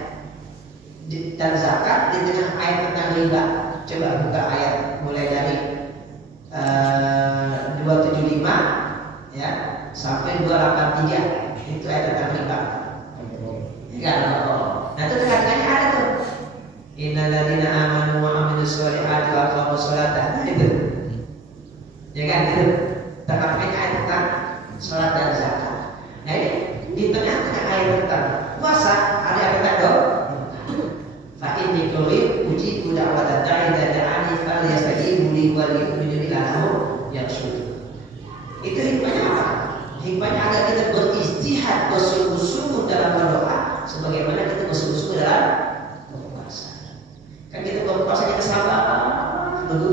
dan zakat di tengah ayat tentang riba. Coba buka ayat mulai dari 275 ya sampai 283 itu ayat tentang riba. Ya, nah itu tengah-tengahnya ada tuh. Innal ladzina amanu wa amilus sholihati wa aqamus sholata. Nah, itu. Ya kan itu. Tengah-tengahnya ayat tentang sholat dan zakat. Nah ini di tengah-tengah ayat tentang puasa ada ayat tentang doa. Fa inni qarib ujibu da'watad da'i idza da'ani falyastajibu li wa liyu'minu bi lahum yarshud. Itu hikmahnya apa? Hikmahnya agar kita beristihad, bersungguh-sungguh dalam berdoa sebagaimana kita bersungguh-sungguh dalam berpuasa. Kan kita berpuasa kita sabar dulu.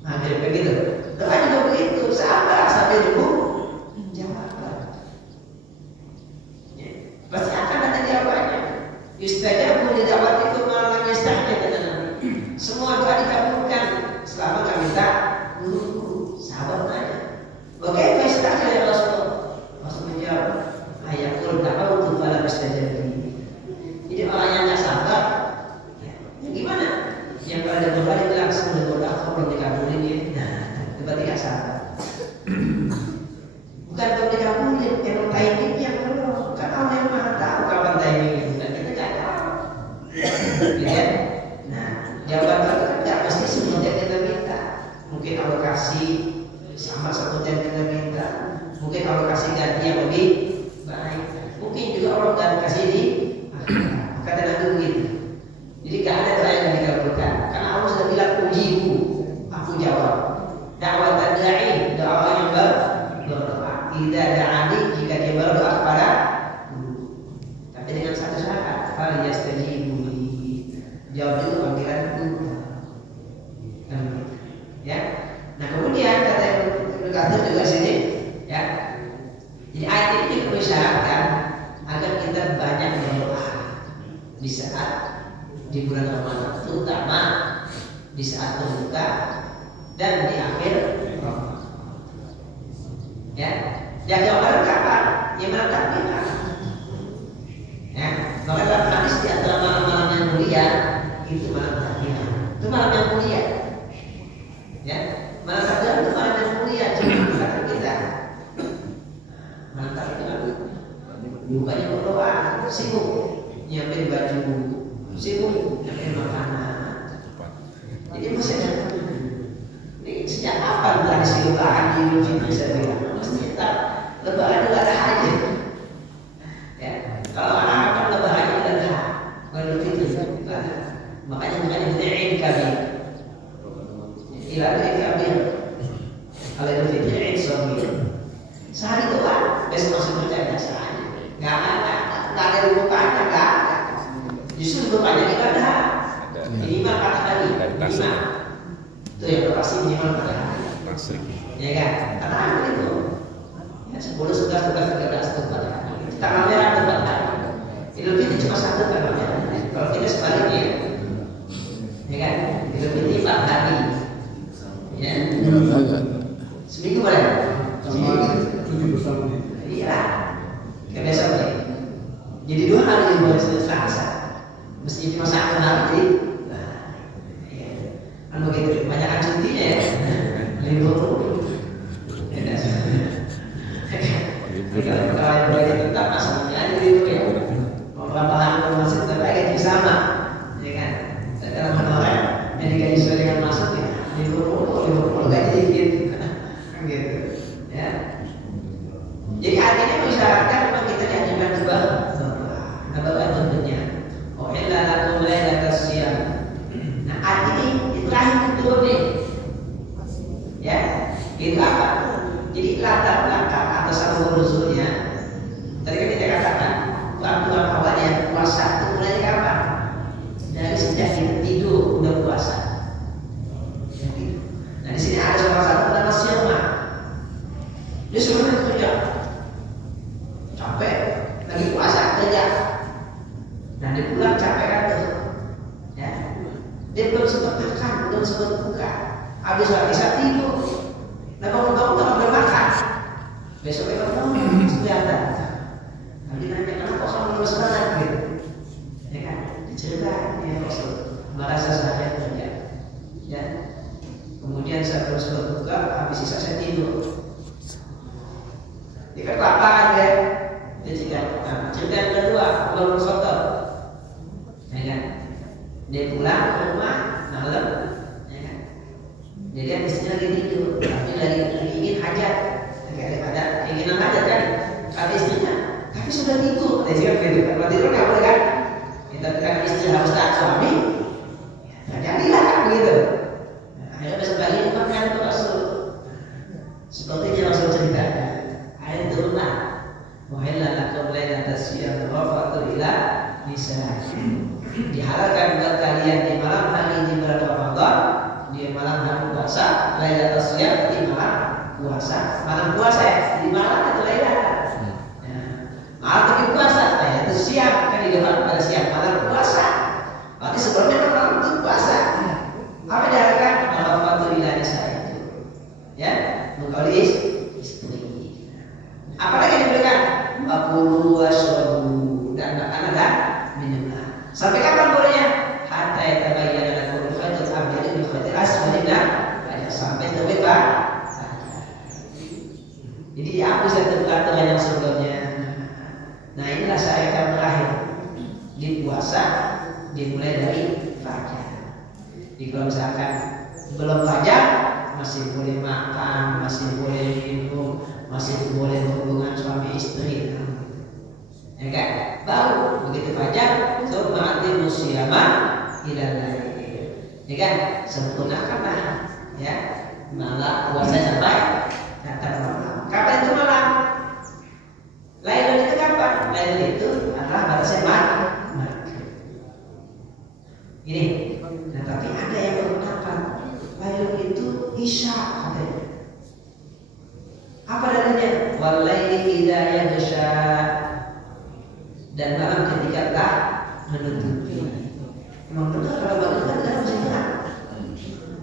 Nah, begitu. Doa juga begitu, sabar sampai dulu jawab. Ya, pasti akan ada jawabannya. Yustajabu li da'watikum ma lam yastahil kata Nabi. Semua doa dikabulkan selama enggak minta dulu. Sahabat tanya, bagaimana istajab ya Rasulullah? Rasul menjawab, ayakul da'watu fala mustajab. Jadi orang yang enggak sabar, ya gimana? Yang kalau ada doa dia bilang sebelum doa kok belum dikabulin ya. Nah, itu berarti enggak sabar. Bukan belum dikabulin, yang timingnya belum. Kan Allah yang Maha tahu kapan timingnya. Ya. Nah, jawaban itu tidak mesti semua yang kita minta. Mungkin Allah kasih sama seperti yang kita minta. Mungkin Allah kasih ganti yang lebih baik. Mungkin juga Allah akan kasih di akhirat. Kata Nabi begitu. Jadi tidak ada doa yang dikabulkan. Karena Allah sudah bilang ujibu, aku jawab. Dakwah tadai, doa orang yang berdoa. Tidak ada adik jika dia berdoa kepada tapi dengan satu syarat, fal yastajibu. Jawab dulu panggilan itu. Ya. Nah kemudian kata Ibnu Katsir juga sini, ya. Jadi ayat ini juga mengisyaratkan agar kita banyak berdoa di saat di bulan Ramadan, terutama di saat berbuka dan di akhir Ramadan. Ya. Yang jawaban kapan? Ya malam takbiran. Ya. Maka dalam hadis di antara malam-malam yang mulia itu malam takbiran. Itu malam yang mulia. Ya, malam takbiran itu malam yang mulia. Cuma kata kita malam takbiran bukannya berdoa, sibuk nyiapin baju, sibuk nyiapin makanan. Jadi masih ada. Ini sejak kapan tradisi lebaran di Idul Fitri saya bilang? Mesti tak lebaran juga ada haji. Ya, kalau anak-anak kan lebaran juga ada Idul Fitri. Makanya bukan Eid Kabir. Tidak ada Eid Kabir. Kalau Idul Fitri Eid Shogir. Sehari doang, besok masuk kerja biasa aja. Nggak ada rupanya, nggak ada. Justru rupanya ibadah. Minimal kata tadi. Minimal. Itu yang pasti minimal kata tadi. Ya kan? Karena ada itu. Ya 10, 11, 12, 13 itu pada. Tanggal merah itu pada. Idul Fitri cuma satu tanggal merah. Kalau kita sebaliknya. Ya kan? Idul Fitri 4 hari. Ya. Seminggu boleh? Cuti bersama. Iya. Kayak biasa boleh. Jadi 2 hari libur Selasa. Mesti cuma 1 hari. Nah, ya. Kan begitu. Banyak cutinya ya. Libur. Ya. Kalau yang boleh tetap masalahnya ada libur ya. Mau berapa hari masih tetap gaji sama. Ya kan? Dalam honorer yang digaji sesuai dengan masuk ya. Libur gaji dikit. Gitu. Ya. Jadi artinya mengisyaratkan memang kita dianjurkan juga berdoa tentunya. Oh illa lakum lailatas siyam. Nah arti ini terakhir itu nih. Ya, itu apa? Jadi latar belakang atau sabab nuzulnya. Tadi kan kita katakan waktu awalnya puasa itu mulai kapan? Dari sejak kita tidur udah puasa. Jadi, nah di sini ada salah satu nama siapa? Dia sebenarnya kerja capek lagi puasa kerja kecapean tuh, ya. Dia belum sempat makan, belum sempat buka, habis bisa tidur. Nah bangun-bangun tak boleh makan. Besoknya kamu sudah ada. Nanti nanya kenapa kamu terus banget gitu, ya kan? Diceritakan ya Rasul merasa sadar kerja, ya. Kemudian saya terus berbuka, habis sisa saya tidur. Dia kan kelaparan ya. Dia cerita yang kedua, belum soto, ya kan? Dia pulang ke rumah malam, ya kan? Jadi istrinya lagi tidur, tapi lagi ingin hajat, lagi ada keinginan hajat kan? Kata istrinya, tapi sudah tidur. Dia juga begitu. Kalau tidur nggak boleh kan? Kita kan istri harus taat suami. Ya, jadilah kan begitu. Akhirnya besok pagi makan ke Rasul. Sepertinya Rasul cerita. Ayat turunlah. Wahilla lakum lailatas siyam rafatu ila nisaikum. Dihalalkan buat kalian di malam hari di bulan Ramadan, di malam hari puasa, lailatas siyam di malam puasa. Malam puasa ya, di malam atau lailah. Malam tapi puasa, itu siang kan di depan pada siang malam puasa. Berarti sebelumnya malam itu puasa. Apa diharapkan? Rafatu ila nisaikum. Ya, menggauli istri. Apalagi diberikan? Wakulu washrabu dan makan dan minumlah. Sampai kapan bolehnya? Hatta yatabayyana lakum al-khaytul abyadu min khaytil aswadi sampai terbebas. Jadi dihapus satu peraturan yang sebelumnya. Nah inilah syariat terakhir di puasa dimulai dari fajar. Jadi kalau misalkan belum fajar masih boleh makan, masih boleh minum, masih boleh hubungan suami istri, ya kan? Baru begitu fajar, mati musyama ilal lail, ya kan? Sempurnakanlah, ya malam puasa sampai datang malam. Kapan itu malam? Lailun itu kapan? Lailun itu adalah pada maghrib. Ini, nah tapi ada yang berpendapat Lailun itu isya katanya. Apa dalilnya? Walaili idza yaghsha, dan malam ketika telah menutupi. Memang benar kalau bangun kan tidak mesti terang,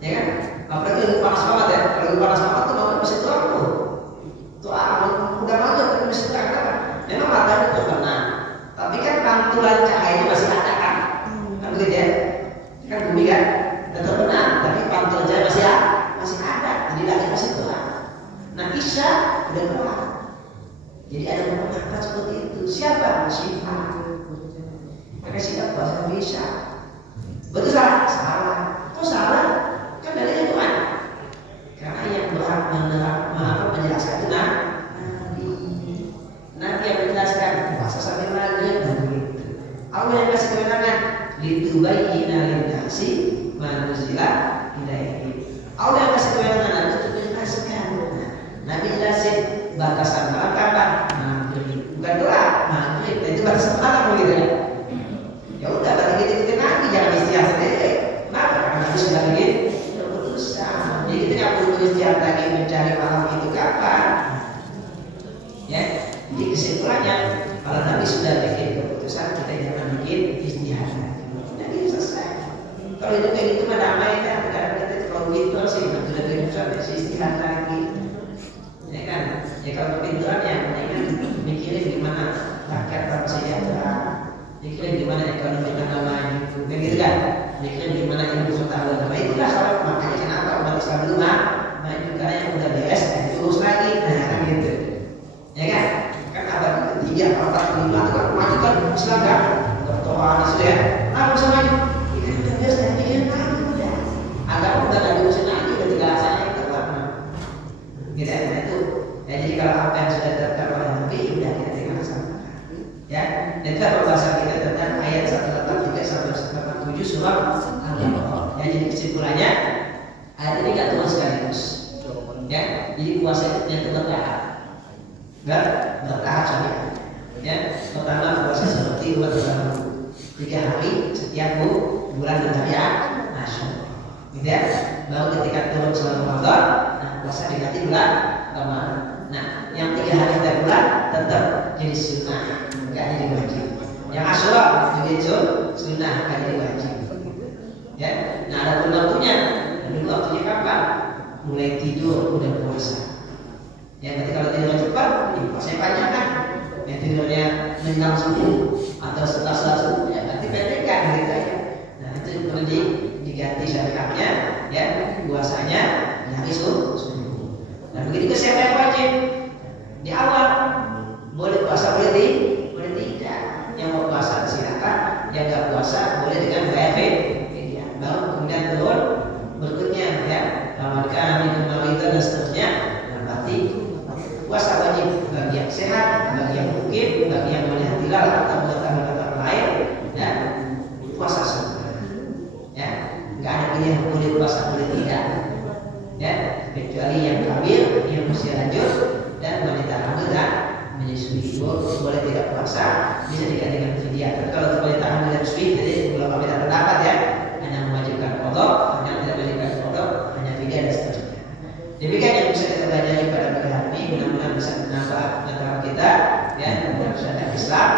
ya kan? Apalagi lagi panas banget ya. Kalau lagi panas banget tuh bangun mesti terang tuh. Tuh udah malam tapi mesti terang kan? Memang matanya terbenam, tapi kan pantulan cahayanya masih ada kan? Kan begitu ya? Kan bumi kan? Udah terbenam, tapi pantulan cahaya masih ada. Jadi lagi masih terang. Nah isya udah keluar. Jadi ada pendapat seperti itu. Siapa? Syiah. Maka Syiah puasa isya. Betul salah? Salah. Kok salah? Kan dalilnya Tuhan. Karena yang berhak menjelaskan itu Nabi yang menjelaskan puasa sampai maghrib dan begitu. Allah yang kasih kewenangan litubayyina lin-nasi ma nuzila ilaihi. Allah yang kasih kewenangan untuk menjelaskan. Nabi jelasin batasan malam kapan? Maghrib. Bukan doa, maghrib. Itu batasan malam begitu ya. Ya udah berarti kita Nabi jangan istirahat sendiri. Kenapa? Karena Nabi sudah bikin keputusan. Jadi kita nggak perlu istirahat lagi mencari malam itu kapan. Ya, jadi kesimpulannya kalau Nabi sudah bikin keputusan kita jangan bikin istirahat lagi. Jadi selesai. Kalau itu kayak gitu mana damai kan? Karena kita kalau gitu sih sudah keputusan istirahat lagi. Ya kan? Ya kalau kepintaran ya mendingan mikirin gimana rakyat bangsa sejahtera, mikirin gimana ekonomi tanah maju, begitu kan? Mikirin gimana ibu kota agama. Itulah kalau makanya kenapa umat Islam dulu maju karena yang udah beres terus lagi, nah kan gitu. Ya kan? Kan abad ketiga, abad kelima itu kan maju kan Islam kan? Bertohan itu ya, bisa maju. Ini udah beres dan mikirin lagi udah. Agama udah nggak diurusin lagi, udah tinggal asalnya kita lama. Gitu ya, nah itu. Ya, jadi kalau apa yang sudah ditetapkan oleh Nabi, udah kita tinggal laksanakan. Ya, dan kita pembahasan kita tentang ayat 183 sampai 187 surah Al-Baqarah. Ya, jadi kesimpulannya ayat ini nggak cuma sekaligus. Ya, jadi puasa itu yang tetap bertahap saja. Ya, pertama puasa seperti buat 3 hari setiap bulan berjaya, Masya. Gitu ya. Baru ketika turun selama Ramadan, nah puasa diganti bulan Ramadan. Nah, yang 3 hari setiap bulan tetap jadi sunnah, enggak jadi wajib. Yang Asyura juga sunnah, jadi wajib. Ya, nah ada pun waktunya. Dulu waktunya kapan? Mulai tidur udah puasa. Ya, berarti kalau tidur cepat, puasanya panjang kan? Yang tidurnya menjelang subuh atau setelah subuh, ya berarti pendek kan gitu aja. Nah itu perlu diganti syariatnya, ya puasanya dari subuh. Nah begitu siapa yang wajib di awal boleh puasa boleh tidak. Yang mau puasa silakan, yang nggak puasa boleh dengan bayar baru kemudian turun berikutnya ya Ramadan kemarin dan seterusnya. Nah berarti puasa wajib bagi yang sehat, bagi yang mungkin, bagi yang melihat hilal atau mengetahui lain, ya puasa sunnah. Ya nggak ada pilihan boleh puasa boleh tidak. Ya kecuali yang hamil, yang usia lanjut dan wanita hamil dan menyusui boleh tidak puasa bisa digantikan fidyah. Tapi kalau wanita hamil dan menyusui jadi belum kami ada pendapat ya. Mewajibkan qadha, hanya tidak mewajibkan qadha, hanya fidyah dan seterusnya. Demikian yang bisa kita pelajari pada pagi hari ini, mudah-mudahan bisa menambah pengetahuan kita, ya, dalam syariat Islam,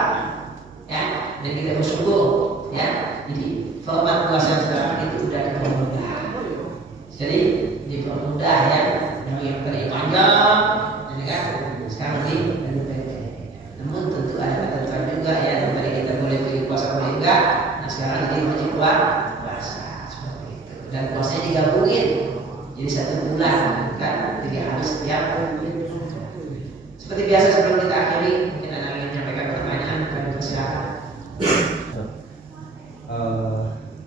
ya, dan kita bersyukur, ya. Jadi format puasa sekarang itu sudah dipermudah. Jadi dipermudah ya, yang tadi panjang, jadi kan sekarang ini lebih pendek. Namun tentu ada ketentuan juga ya, yang tadi kita boleh pilih puasa boleh enggak. Nah sekarang ini wajib puasa. Dan puasanya digabungin jadi 1 bulan kan 3 hari setiap bulan. Seperti biasa sebelum kita akhiri mungkin ada yang menyampaikan pertanyaan kami persilakan.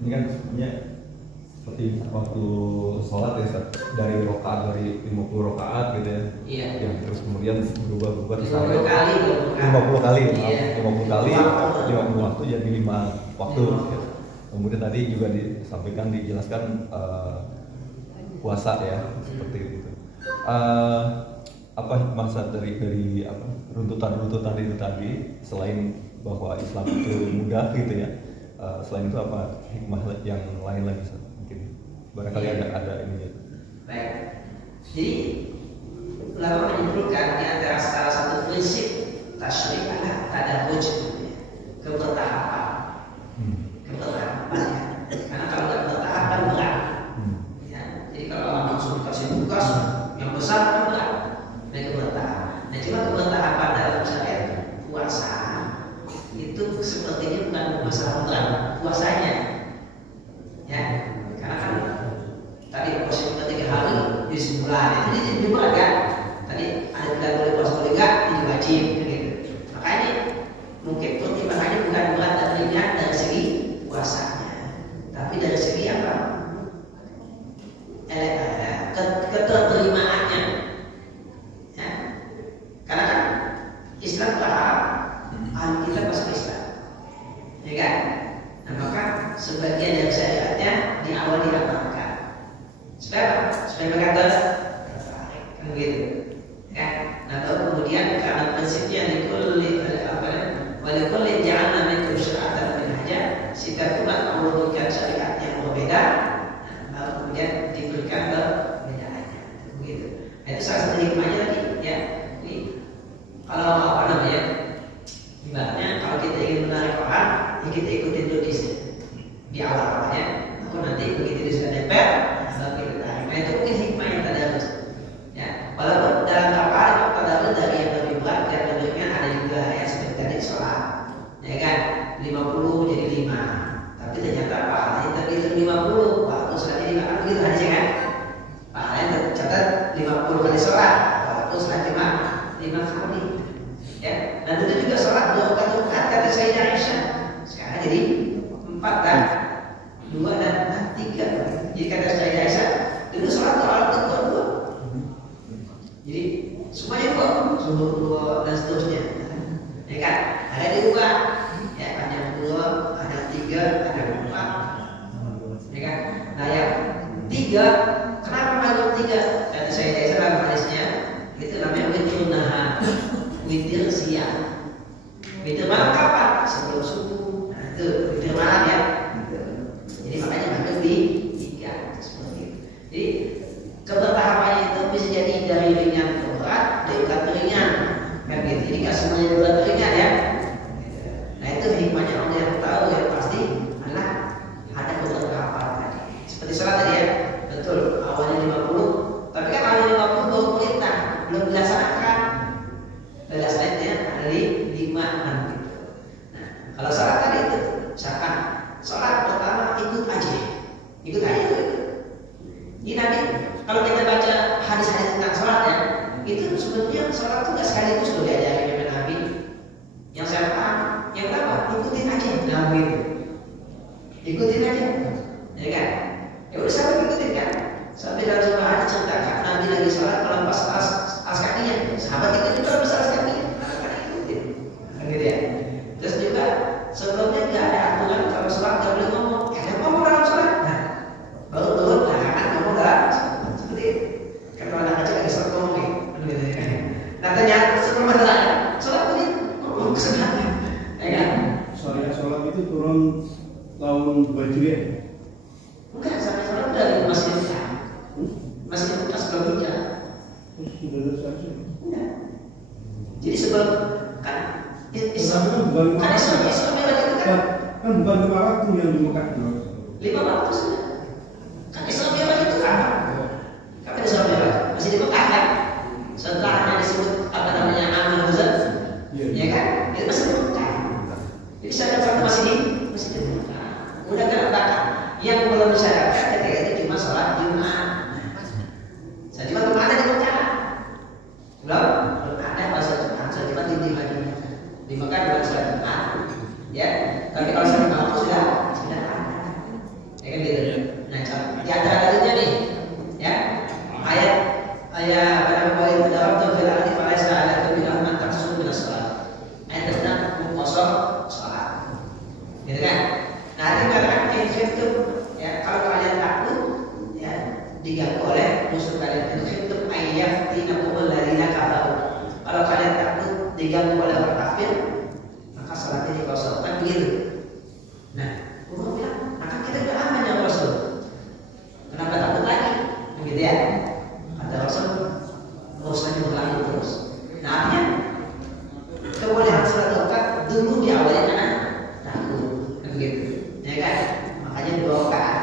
Ini kan sebenarnya seperti waktu sholat ya Ustaz, dari 50 rakaat gitu ya. Iya. Yang terus kemudian berubah-ubah 50 kali 50 kali, iya. 50 kali 50 waktu jadi 5 waktu. Gitu. Kemudian tadi juga disampaikan, dijelaskan puasa ya seperti itu. Apa masa dari apa runtutan itu tadi, selain bahwa Islam itu mudah gitu ya, selain itu apa hikmah yang lain lagi mungkin barangkali ada ini ya. Baik. Jadi ulama menyimpulkan di antara salah satu prinsip tasyrik adalah tadarruj, kebertahapan. Kebertahapan ya. Karena kalau tidak bertahap kan berat. Ya. Jadi kalau orang langsung dikasih tugas yang besar kan berat. Dan kebertahapan. Nah cuma kebertahapan dalam syariat puasa itu sepertinya bukan masalah berat puasanya. Ya. Karena kan tadi puasa 3 hari di sebulan itu jadi berat kan. Tadi ada tidak boleh puasa boleh enggak ini wajib gitu. Makanya mungkin pertimbangannya bukan berat dan ringan dari segi puasanya, tapi dari segi apa? Keterterimaannya. Ya. Karena kan Islam berharap ahli kita masuk Islam, ya kan? Nah maka sebagian dari syariatnya di awal diramalkan. Supaya mereka tertarik, kan begitu. Ya. Nah kemudian karena prinsipnya walaupun ja'alna minkum syara'atan minhaja, setiap umat Allah berikan syariat yang berbeda, lalu kemudian diberikan perbedaannya, begitu. Nah, itu salah satu hikmahnya lagi, ya. Ini kalau apa namanya, ibaratnya kalau kita ingin menarik orang, ya kita ikutin dulu di awal-awalnya, lalu nanti begitu dia sudah nempel, lalu kita tarik. Nah itu mungkin hikmah yang tadarus. Ya, walaupun dalam tadarus tadarus dari yang lebih berat dan bentuknya ada juga yang seperti tadi sholat, ya kan 50 jadi 5, tapi ternyata pahalanya tadi itu 50, waktu sholatnya 5 kan begitu aja kan, pahalanya tercatat 50 kali sholat, waktu sholat 5 kali, ya. Dan itu juga sholat 2 rakaat kata Sayyidah Aisyah, sekarang jadi 4 dan 2 dan 3. Jadi kata Sayyidah Aisyah dulu sholat kalau kedua. Jadi semuanya 2, sumber 2 dan seterusnya. Ya kan? Ada diubah. Ya, ada 2, ada 3, ada 4. Ya kan? Nah, yang 3, kenapa baru 3? Kata saya dalam hadisnya, itu namanya witir nahan, witir siang. Witir malam kapan? Sebelum subuh. Nah, itu witir malam ya. Jadi makanya baru di 3 seperti itu. Jadi kebertahapannya itu bisa jadi dari ringan ke berat, dari berat ke ringan, kan gitu. Jadi nggak semuanya berat ke ringan ya. Nah itu hikmah sebenarnya sholat itu nggak sekaligus loh diajarin oleh Nabi. Yang saya paham, yang apa? Ikutin aja Nabi itu. Ikutin aja, ya kan? Ya udah sahabat ikutin kan? Sampai dalam sebuah hadis ceritakan Nabi lagi sholat melepas alas kakinya, sahabat ikutin juga lepas alas kakinya, ikutin, kan gitu ya. Terus juga sebelumnya nggak ada aturan kalau sholat nggak boleh ngomong, ada ngomong dalam sholat, nah baru turun belakangan ngomong dalam seperti itu. Kalau anak kecil lagi sholat ngomong gitu ya. Nah ternyata sebelum ada sholat ini ngomong kesenangan, ya kan? Sholat itu turun tahun Hijriah. Enggak, sampai sholat dari masih Mekah. Masih Mekah sebelum hijrah. Terus sudah selesai. Enggak. Jadi sebelum kan Islam bukan kan Islam yang lagi itu kan kan bukan 5 waktu yang di Mekah. 5 waktu sudah. Kan Islam yang lagi itu kan. Kapan Islam yang lagi? Masih di Mekah kan? Setelahnya disebut apa namanya Amal Huzat. Ya kan? Itu masih di Mekah. Jadi saya masih di Mekah. Udah katakan yang belum disyaratkan ketika itu cuma sholat Jumat. Saya cuma belum ada di Mekah. Belum ada pas sholat Jumat. Sholat Jumat di Madinah. Di Mekah belum sholat Jumat. Ya, tapi kalau sholat Jumat sudah ada. Ya kan gitu. Nah, di antara dalilnya nih, ya ayat pada poin menjawab tafsir al-Qur'an pada saat ada kebilangan taksub bin sholat. Ayat tentang mengkosor sholat. Gitu kan? Nah, ini karena itu ya, kalau kalian takut ya diganggu oleh musuh kalian, itu ayat tinakumul ladina kafaru. Kalau kalian takut diganggu oleh orang kafir, maka salatnya dikosongkan begitu. Nah, Allah bilang, maka kita udah aman ya Rasul. Kenapa takut lagi? Begitu ya? Kata Rasul, urusannya berlanjut terus. Nah, artinya kebolehan salat rakaat dulu diawali karena takut, begitu. Ya kan? Makanya 2 rakaat.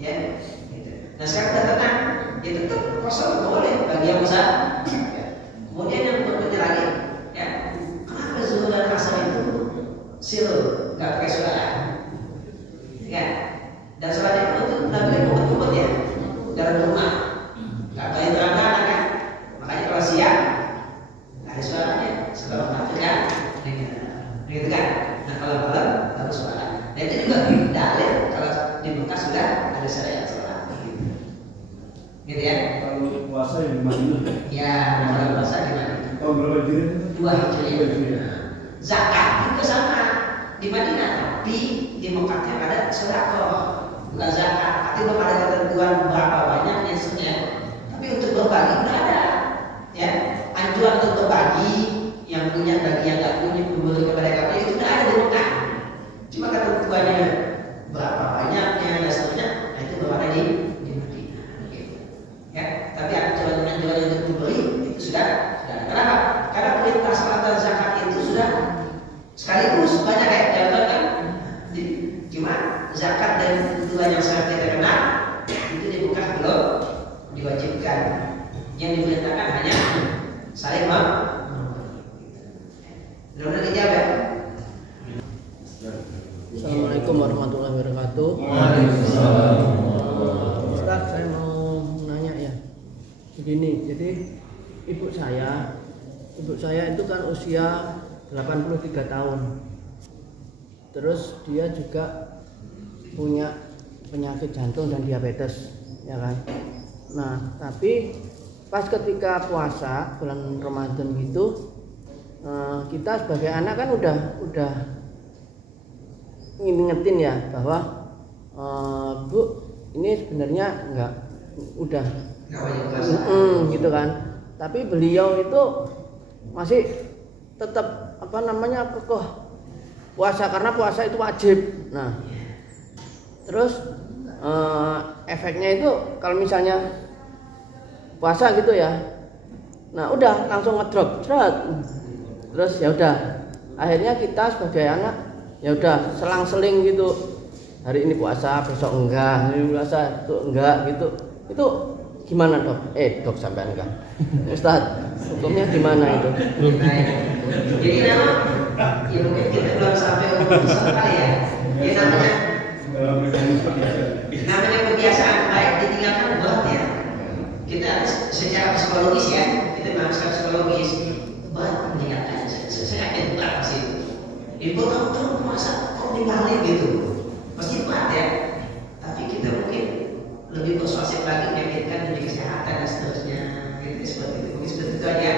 Ya, gitu. Nah, sekarang udah tenang, ya tetap kosong boleh bagi yang besar. Ya. Kemudian yang berikutnya lagi, ya, kenapa zuhur dan asar itu sirul, nggak pakai suara? Ya kan? Dan sholatnya itu Nabi kan ngebut-ngebut ya dalam rumah, nggak boleh terang-terangan kan? Makanya kalau siang nggak ada suaranya, sebab kafir kan? Gitu kan? Nah kalau malam harus suara. Nah itu juga dalil kalau di Mekah sudah ada syariat sholat. Gitu ya? Kalau puasa yang di Madinah. Ya, kalau puasa di Madinah. Tahun berapa Hijriah? 2 Hijriah. Zakat juga sama di Madinah, tapi di Mekahnya ada sedekah, bukan zakat. Tapi belum ada ketentuan berapa banyaknya sebenarnya. Tapi untuk berbagi udah ada. Ya, anjuran untuk berbagi yang punya bagi yang nggak punya memberi kepada kami itu sudah ada di Mekah. Cuma ketentuannya berapa banyaknya dan seterusnya, nah itu belum ada di Madinah. Gitu. Ya, tapi anjuran untuk memberi itu sudah ada. Kenapa? Karena perintah salat dan zakat itu sudah sekaligus banyak ya, kan? Cuma zakat dan ketentuan yang sangat kita kenal itu di Mekah belum diwajibkan. Yang diperintahkan hanya saling Mudah-mudahan dijawab ya. Assalamualaikum warahmatullahi wabarakatuh. Ustaz, saya mau nanya ya. Begini, jadi ibu saya itu kan usia 83 tahun. Terus dia juga punya penyakit jantung dan diabetes, ya kan. Nah, tapi pas ketika puasa bulan Ramadan gitu, kita sebagai anak kan udah ngingetin ya bahwa Bu, ini sebenarnya udah gitu kan. Tapi beliau itu masih tetap kekeh puasa karena puasa itu wajib. Nah, terus efeknya itu kalau misalnya puasa gitu ya, nah udah langsung ngedrop, terus ya udah akhirnya kita sebagai anak ya udah selang-seling gitu, hari ini puasa besok enggak, hari ini puasa itu enggak gitu. Itu gimana dok? Dok sampai enggak Ustaz, hukumnya gimana itu? Jadi nama ya mungkin kita belum sampai umur besar kali ya. Ya namanya kebiasaan baik ditinggalkan berat ya. Kita secara psikologis ya, kita memang secara psikologis berat meninggalkan. Saya yakin berat pasti. Ibu kamu puasa kok ninggalin gitu, pasti berat ya. Tapi kita mungkin lebih persuasif lagi meyakinkan demi kesehatan dan seterusnya. Gitu, seperti itu, mungkin seperti itu aja.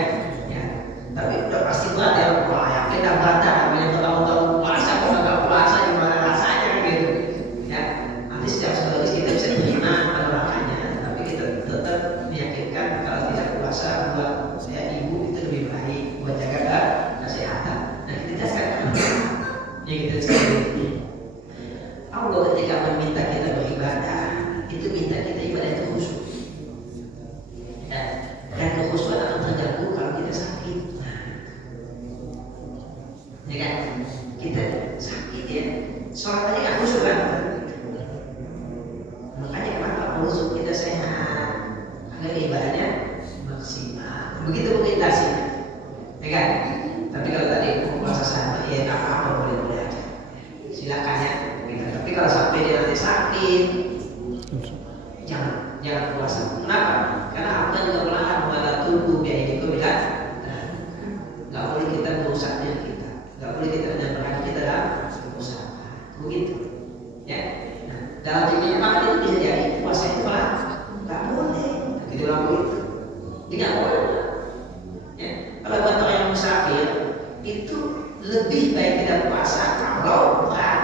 Ya. Tapi udah pasti berat ya. Wah, yakin dah berat dah. Namanya bertahun-tahun puasa, kalau nggak puasa gimana rasanya gitu. Ya. Nanti secara psikologis kita bisa terima penolakannya, tapi kita tetap meyakinkan kalau tidak puasa buat saya ibu itu lebih baik buat jaga kesehatan. Nah kita jelaskan ya kita sekali. Allah ketika meminta kita beribadah itu minta kita ibadah itu khusyuk. Dan kekhusyuan akan terganggu kalau kita sakit. Ya kan? Kita sakit ya. Sholat tadi nggak khusyuk kan? Makanya kenapa khusyuk kita sehat agar ibadahnya maksimal. Begitu orientasinya, ya kan? Tapi kalau tadi puasa sama ya nggak apa-apa, boleh-boleh aja. Silakan ya. Gitu. Tapi kalau sampai dia nanti sakit, jangan puasa. Kenapa? Karena Allah juga melarang wala tulqu biaydikum ila nggak boleh kita merusak diri kita, nggak boleh kita menyerahkan kita dalam usaha. Begitu, ya. Nah, dalam penyimpangan itu bisa jadi puasa itu malah nggak boleh. Gitu lah begitu. Tidak boleh. Ya. Kalau buat orang yang musafir itu lebih baik tidak puasa kalau berat.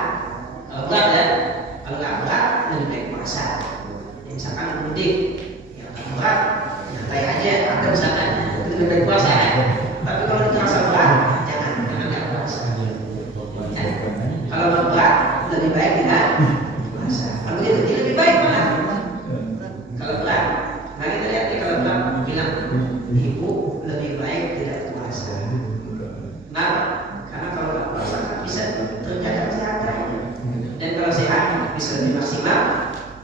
Kalau berat ya, kalau nggak berat lebih baik puasa. Misalkan mudik, yang berat, nyantai aja, ada misalkan itu lebih baik puasa ya. Tapi kalau terasa berat, jangan nggak puasa. Ya. Kalau berat lebih baik tidak puasa. Kalau begitu jadi lebih baik mana? Kalau berat, nah kita lihat nih kalau berat bilang ibu lebih baik tidak puasa. Nah, karena kalau nggak puasa bisa terjaga kesehatan, dan kalau sehat bisa lebih maksimal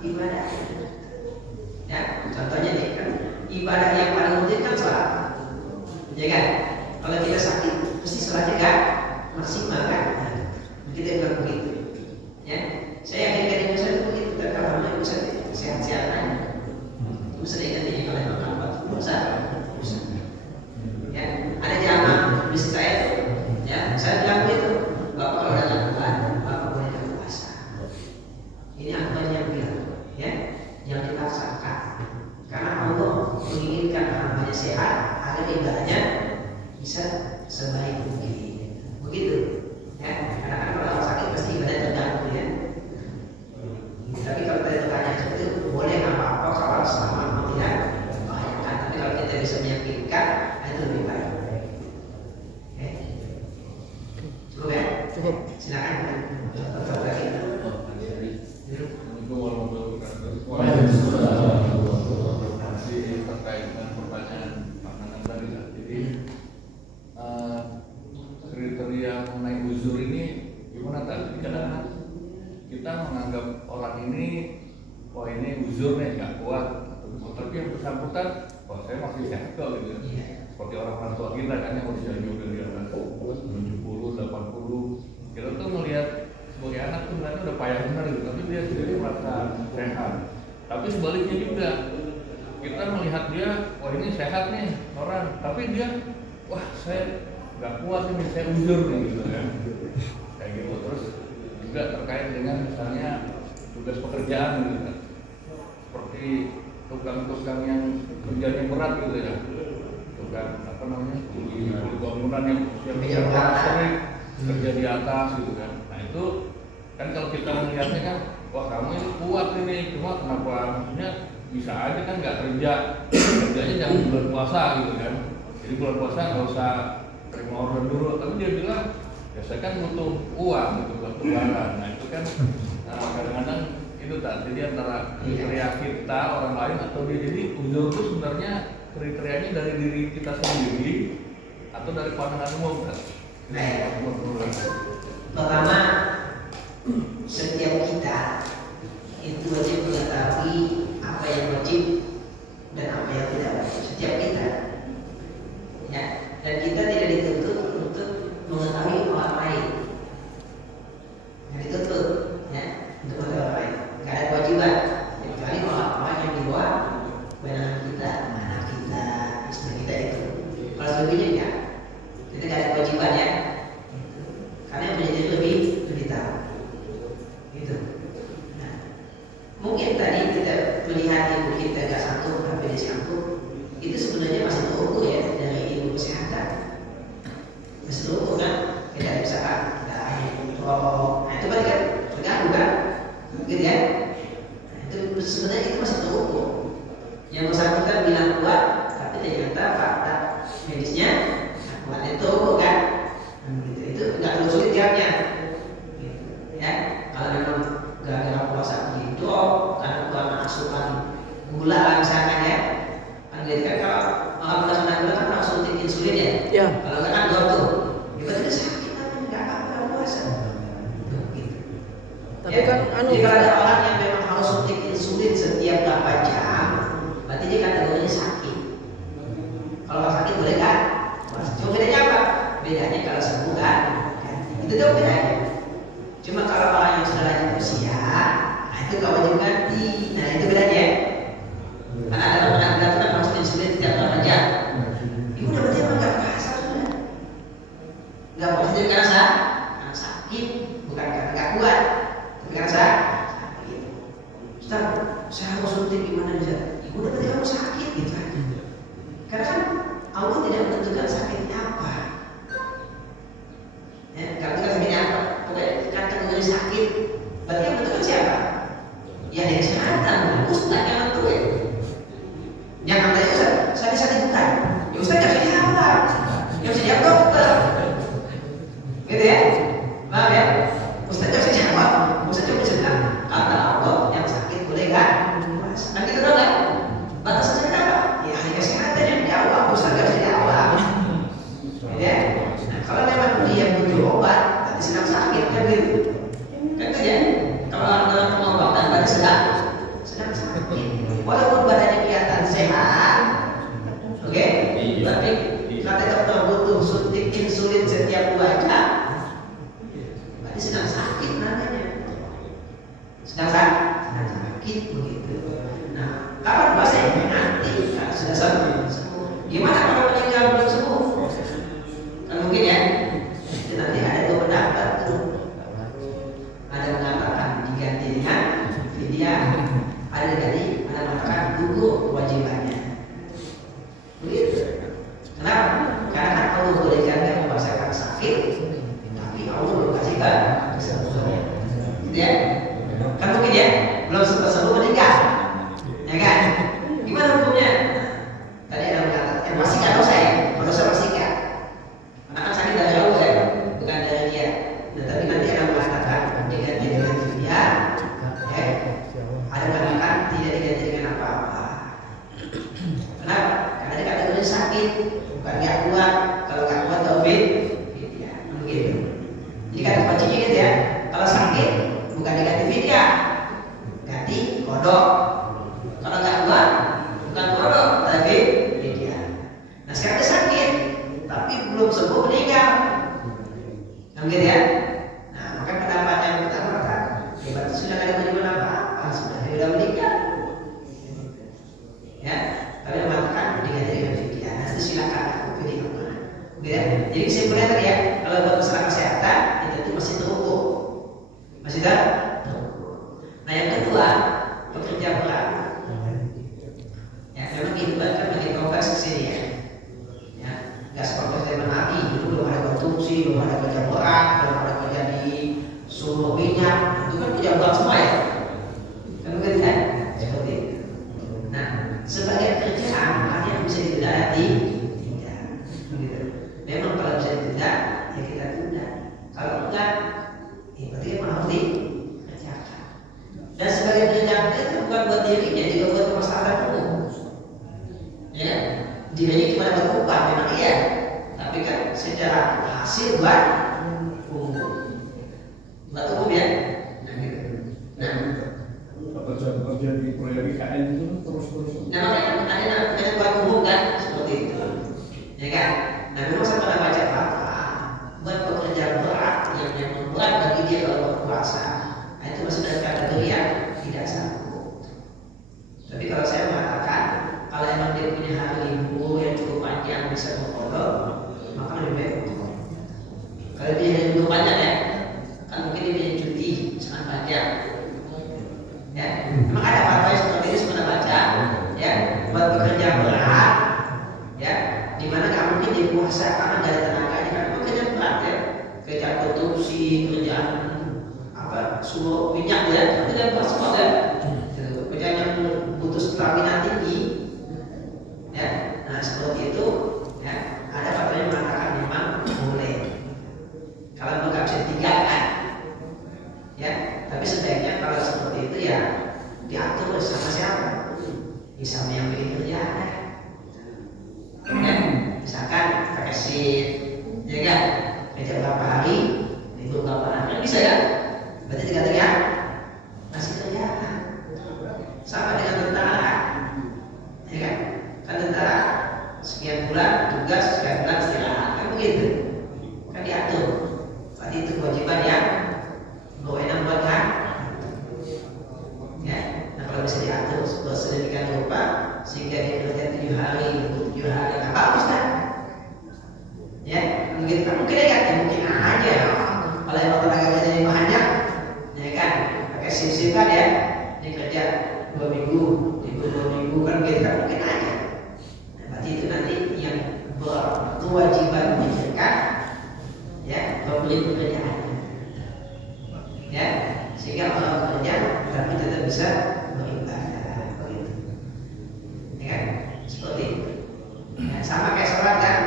ibadah. Ya, contohnya nih kan ibadah yang paling penting kan sholat, ya kan? Kalau kita sakit, pasti sholatnya kan maksimal kan? Kita bilang begitu, ya. Saya yakin ibu saya itu begitu, terkadang ibu saya sehat-sehat aja. Ibu sering nanti kalau makan batu besar, ya. Ada jamaah bisnis saya, ya. Saya bilang begitu, bapak kalau udah lakukan, bapak boleh puasa. Ini aturannya bilang, ya. Yang dipaksakan, karena Allah menginginkan hambanya sehat agar ibadahnya bisa sebaik mungkin. Begitu, ya. Karena kan kalau orang sakit pasti ibadah terganggu ya. Tapi kalau tadi bertanya itu boleh nggak apa-apa kalau selama tidak membahayakan. Tapi kalau kita bisa meyakinkan, itu lebih baik. Oke, cukup ya? Cukup. Silakan. Tetap lagi. Masih terkait dengan pertanyaan Pak Nanang tadi. Jadi kriteria mengenai uzur ini gimana tadi? Kadang-kadang kita menganggap orang ini, wah ini uzur nih nggak kuat, tapi yang bersangkutan, wah saya masih sehat kok gitu. Seperti orang tua kita kan yang usianya udah di atas 70, 80, kita tuh melihat sebagai anak tuh sebenarnya udah payah benar gitu, tapi dia sendiri merasa sehat. Tapi sebaliknya juga, kita melihat dia, wah ini sehat nih orang, tapi dia, wah saya nggak kuat ini, saya uzur nih gitu kan, kayak gitu. Terus juga terkait dengan misalnya tugas pekerjaan gitu kan, seperti tukang-tukang yang kerjanya berat gitu ya, tukang apa namanya, di bangunan yang sering kerja di atas gitu kan. Nah itu kan kalau kita melihatnya kan, wah kamu ini kuat ini, cuma kenapa maksudnya bisa aja kan nggak kerjanya jangan bulan puasa gitu kan. Jadi bulan puasa nggak usah terima order dulu, tapi dia bilang ya saya kan butuh uang gitu buat lebaran. Nah itu kan kadang-kadang itu tak jadi antara kriteria kita orang lain atau dia. Jadi uzur itu sebenarnya kriterianya dari diri kita sendiri atau dari pandangan umum kan? Pertama, setiap kita itu wajib mengetahui apa yang wajib dan apa yang tidak wajib. Setiap kita, ya, dan kita tidak dituntut untuk mengetahui orang lain. Yang dituntut, ya, untuk mengetahui orang lain. Gak ada kewajiban, kecuali orang-orang yang di bawah kewenangan kita, anak kita, istri kita itu. lebihnya enggak. Kita nggak ada kewajiban ya. Karena yang punya diri lebih tahu. Gitu. Nah, mungkin tadi kita melihat ibu kita nggak sanggup tapi dia sanggup, itu sebenarnya masih terukur ya dari ilmu kesehatan. Masih terukur kan? Tidak bisa kan? Nah itu berarti kan terganggu kan? Gitu ya? Nah, itu sebenarnya itu masih terukur. Yang bersangkutan bilang kuat, tapi ternyata fakta medisnya kuat itu terukur kan? Gitu. Itu nggak terlalu sulit jawabnya. Gitu. Ya, kalau memang gara-gara puasa hidup karena kurang asupan gula misalkan ya, kan gitu kan kalau orang puasa gula kan langsung suntik insulin ya. Ya. Kalau nggak kan dua tuh, tiba-tiba sakit kan nggak apa-apa puasa. Gitu. Tapi Ya. kan Jadi kalau ada orang yang memang harus suntik insulin setiap berapa jam, berarti dia kategorinya sakit. Kalau sakit boleh kan? Cuma bedanya apa? Bedanya kalau sembuh kan? Itu tuh bedanya. Cuma kalau orang yang sudah lanjut usia, nah itu gak wajib ganti. Nah itu bedanya. Karena ada orang yang kan langsung insulin setiap berapa jam. Ibu udah berarti emang gak puasa sudah. Gak puasa jadi karena sakit, bukan karena gak kuat, tapi karena sakit. Ustaz, saya harus suntik gimana bisa? Ibu udah berarti kamu sakit gitu aja. Karena kan Allah tidak menentukan sakitnya apa. Ya, kalau kita sakitnya apa? Pokoknya kategori sakit, berarti yang menentukan siapa? Ya dari kesehatan, Ustaz yang nentuin. Jangan tanya Ustaz, saya sakit bukan? Ya Ustaz nggak bisa jawab, yang bisa jawab dokter. Gitu ya? Paham ya? Ustaz nggak bisa jawab, Ustaz cuma bisa bilang kata Allah yang sakit boleh kan? Kan gitu dong kan? Batasan sakit apa? Ya ahli kesehatan yang jawab, Ustaz nggak bisa jawab. Ya? Nah, kalau memang dia butuh obat, berarti sedang sakit kan gitu. Kan itu ya? Kalau orang pengobatan berarti sedang sakit. Walaupun badannya kelihatan sehat, oke? Tapi kata dokter butuh suntik insulin setiap 2 jam, berarti sedang sakit namanya. Sedang sakit begitu. Nah, kapan puasanya? Nanti kalau sudah sembuh. Gimana kalau meninggal belum sembuh? Kan mungkin ya. Jadi nanti ada 2 pendapat tuh. Ada mengatakan diganti dengan fidyah, ada diganti, ada mengatakan gugur kewajibannya. Begitu. Kenapa? Karena kan Allah bolehkan dia merasakan sakit, tapi Allah belum kasih kesembuhan. Gitu ya? Kan mungkin ya, belum sembuh meninggal, ya kan? Gimana hukumnya? Tadi ada mengatakan, pasti nggak dosa ya, dosa pasti nggak. Karena kan sakit dari Allah ya, bukan dari dia. Nah, tapi nanti ada mengatakan diganti dengan fidyah, ya. Ada mengatakan tidak diganti dengan apa-apa. Kenapa? Karena dia kategori sakit, bukan nggak kuat. Kalau nggak kuat taufik, fidyah, begitu. Jadi kata kuncinya gitu ya. Kalau sakit, bukan diganti fidyah, ganti kodok. Kalau nggak kuat, bukan kodok, tapi fidyah. Nah sekarang dia sakit, tapi belum sembuh meninggal. Nah gitu ya. Nah maka pendapat yang pertama kan, ya berarti sudah ada kewajiban apa-apa, sebenarnya sudah meninggal. Ya, tapi mengatakan diganti dengan fidyah. Nah itu silakan aku pilih apa. Gitu ya. Jadi kesimpulannya tadi ya, kalau buat masalah kesehatan itu masih terukur, masih terukur. Nah yang kedua, pekerja berat. Ya memang kehidupan kan makin kompleks kesini ya. Ya, nggak seperti zaman Nabi dulu belum ada konstruksi, belum ada kerja berat, belum ada kerja di sumur minyak, itu kan kerja berat semua ya. Kan begitu kan? Seperti itu. Nah, sebagai kerjaan ada yang bisa ditunda tidak. Begitu. Memang kalau bisa ditunda, ya kita tunda. Kalau enggak, ya berarti memang harus dikerjakan. Dan sebagai kerjaan itu bukan buat dirinya, juga buat masyarakat umum. Ya, dirinya cuma dapat upah memang iya, tapi kan secara hasil buat umum, buat umum ya. Nah, gitu. Nah, pekerja di proyek IKN itu terus-terus. nah makanya ada buat umum kan seperti itu, ya kan? Nah, memang saya pernah baca fatwa buat pekerja berat yang membuat bagi dia kalau berpuasa, nah itu masih dalam kategori yang tidak sanggup. Tapi kalau saya mengatakan kalau emang dia punya hari libur yang cukup panjang bisa berkodok, maka lebih baik. Kalau dia yang lebih banyak ya, kan mungkin dia punya cuti sangat banyak. Ya, memang ada fatwa yang seperti ini sebenarnya baca, ya, buat bekerja berat, ya, di mana nggak mungkin dia puasa karena nggak ada tenaganya, kan bekerja berat ya, kerja produksi, kerjaan apa, suruh minyak ya, kerja berat semua ya, kerjaan yang butuh stamina tinggi, ya, nah seperti itu, ya, ada fatwa yang mengatakan memang boleh, kalau nggak bisa ditinggalkan, ya, tapi sebaiknya kalau seperti itu ya diatur sama siapa? Sama yang pilih kerjaan ya. Ya, misalkan pakai shift, ya kan? Kerja berapa hari, libur berapa hari, kan bisa ya? Berarti tiga-tiga masih kerjaan. Sama dengan tentara, ya kan? Kan tentara sekian bulan tugas, sekian bulan istirahat, kan begitu? Kan diatur. Berarti itu kewajiban yang berwenang buat kan? Ya, nah kalau bisa diatur sedemikian rupa sehingga dia bekerja 7 hari, 7 hari, nah bagus kan? Ya, mungkin aja. Kalau yang tenaga kerjanya banyak, ya kan, pakai shift kan ya, dia kerja 2 minggu, libur 2 minggu kan begitu kan mungkin aja. Nah, berarti itu nanti yang berkewajiban memikirkan, ya, pemberi pekerjaan. Ya, sehingga orang bekerja tapi tetap bisa beribadah, begitu. Ya kan? Seperti itu. Ya, sama kayak sholat kan?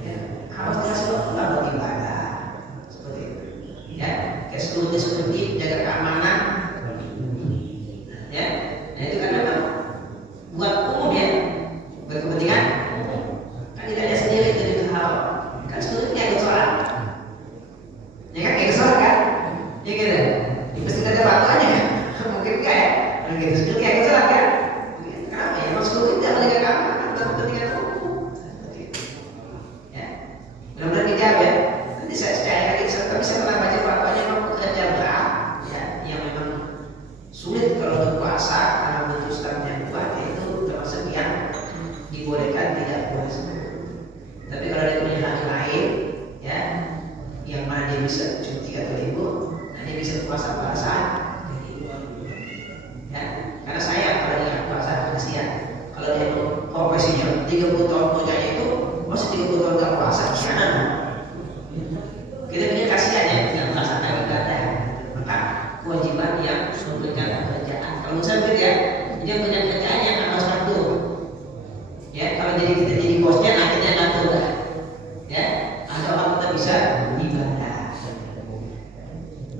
Ya, harus dikasih waktu lah beribadah, seperti itu. Ya, kayak security jaga keamanan. Ya, nah itu kan memang buat umum ya, buat kepentingan. Kan tidak ada sendiri dari hal. Kan security yang sholat. Ya kan kayak sholat kan? Ya gitu, mesti ada waktu aja kan? Mungkin enggak ya? Nah gitu, sebetulnya kayak gitu lah kan? Kenapa ya? Emang seluruh itu yang kamu atau kepentingan umum? Ya, mudah-mudahan dijawab ya. Nanti saya lagi, tapi saya pernah baca fatwanya memang pekerja berat, ya, yang memang sulit kalau berpuasa karena butuh stamina yang kuat, itu termasuk yang dibolehkan tidak puasa. Tapi kalau ada punya hari lain, ya, yang mana dia bisa cuti atau libur, dia bisa puasa-puasa, ya. Karena saya kalau dia puasa kasihan. Kalau dia profesinya 30 tahun kerjanya itu masih 30 tahun nggak puasa, kasihan. Kita punya kasihan ya, tidak melaksanakan ibadah. Maka kewajiban yang memberikan pekerjaan. Kalau misalnya ya, dia punya kerjaan yang harus ngatur. Ya, kalau jadi kita jadi bosnya, akhirnya ngatur lah. Ya, agar orang kita bisa ibadah.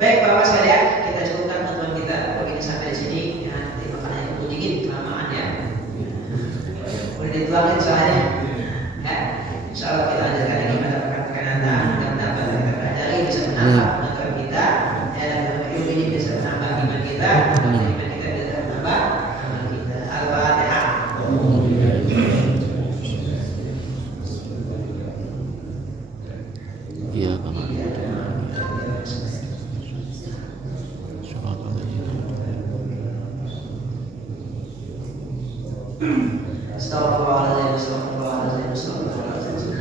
Baik Bapak sekalian, kita cukupkan pertemuan kita begini sampai di sini. Ya, nanti makanannya perlu dingin kelamaan ya. Boleh dituangin soalnya. Ya, insya Allah kita lanjutkan lagi pada pekan-pekan nanti. Mudah-mudahan kita pelajari bisa menambah pengetahuan kita. Ya, dan ilmu ini bisa menambah iman kita. Iman kita bisa menambah amal kita. Al-Fatihah. Iya, Pak. Astagfirullahaladzim, astagfirullahaladzim, astagfirullahaladzim.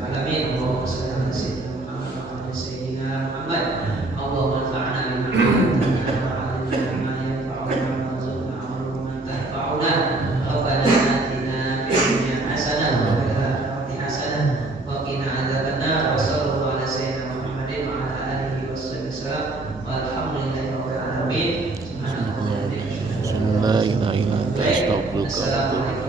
Alamin, Allahumma shalli ala sayyidina Muhammad. Allahumma anfa'na bima 'allamtana wa 'allimna ma yanfa'una warzuqna 'ilman tanfa'una. Rabbana atina fid dunya hasanah wa fil akhirati hasanah wa qina adzabannar. Wa sallallahu ala sayyidina Muhammadin wa ala alihi wasallam. Walhamdulillahi rabbil alamin. La ilaha illa anta astaghfiruka wa atubu ilaik.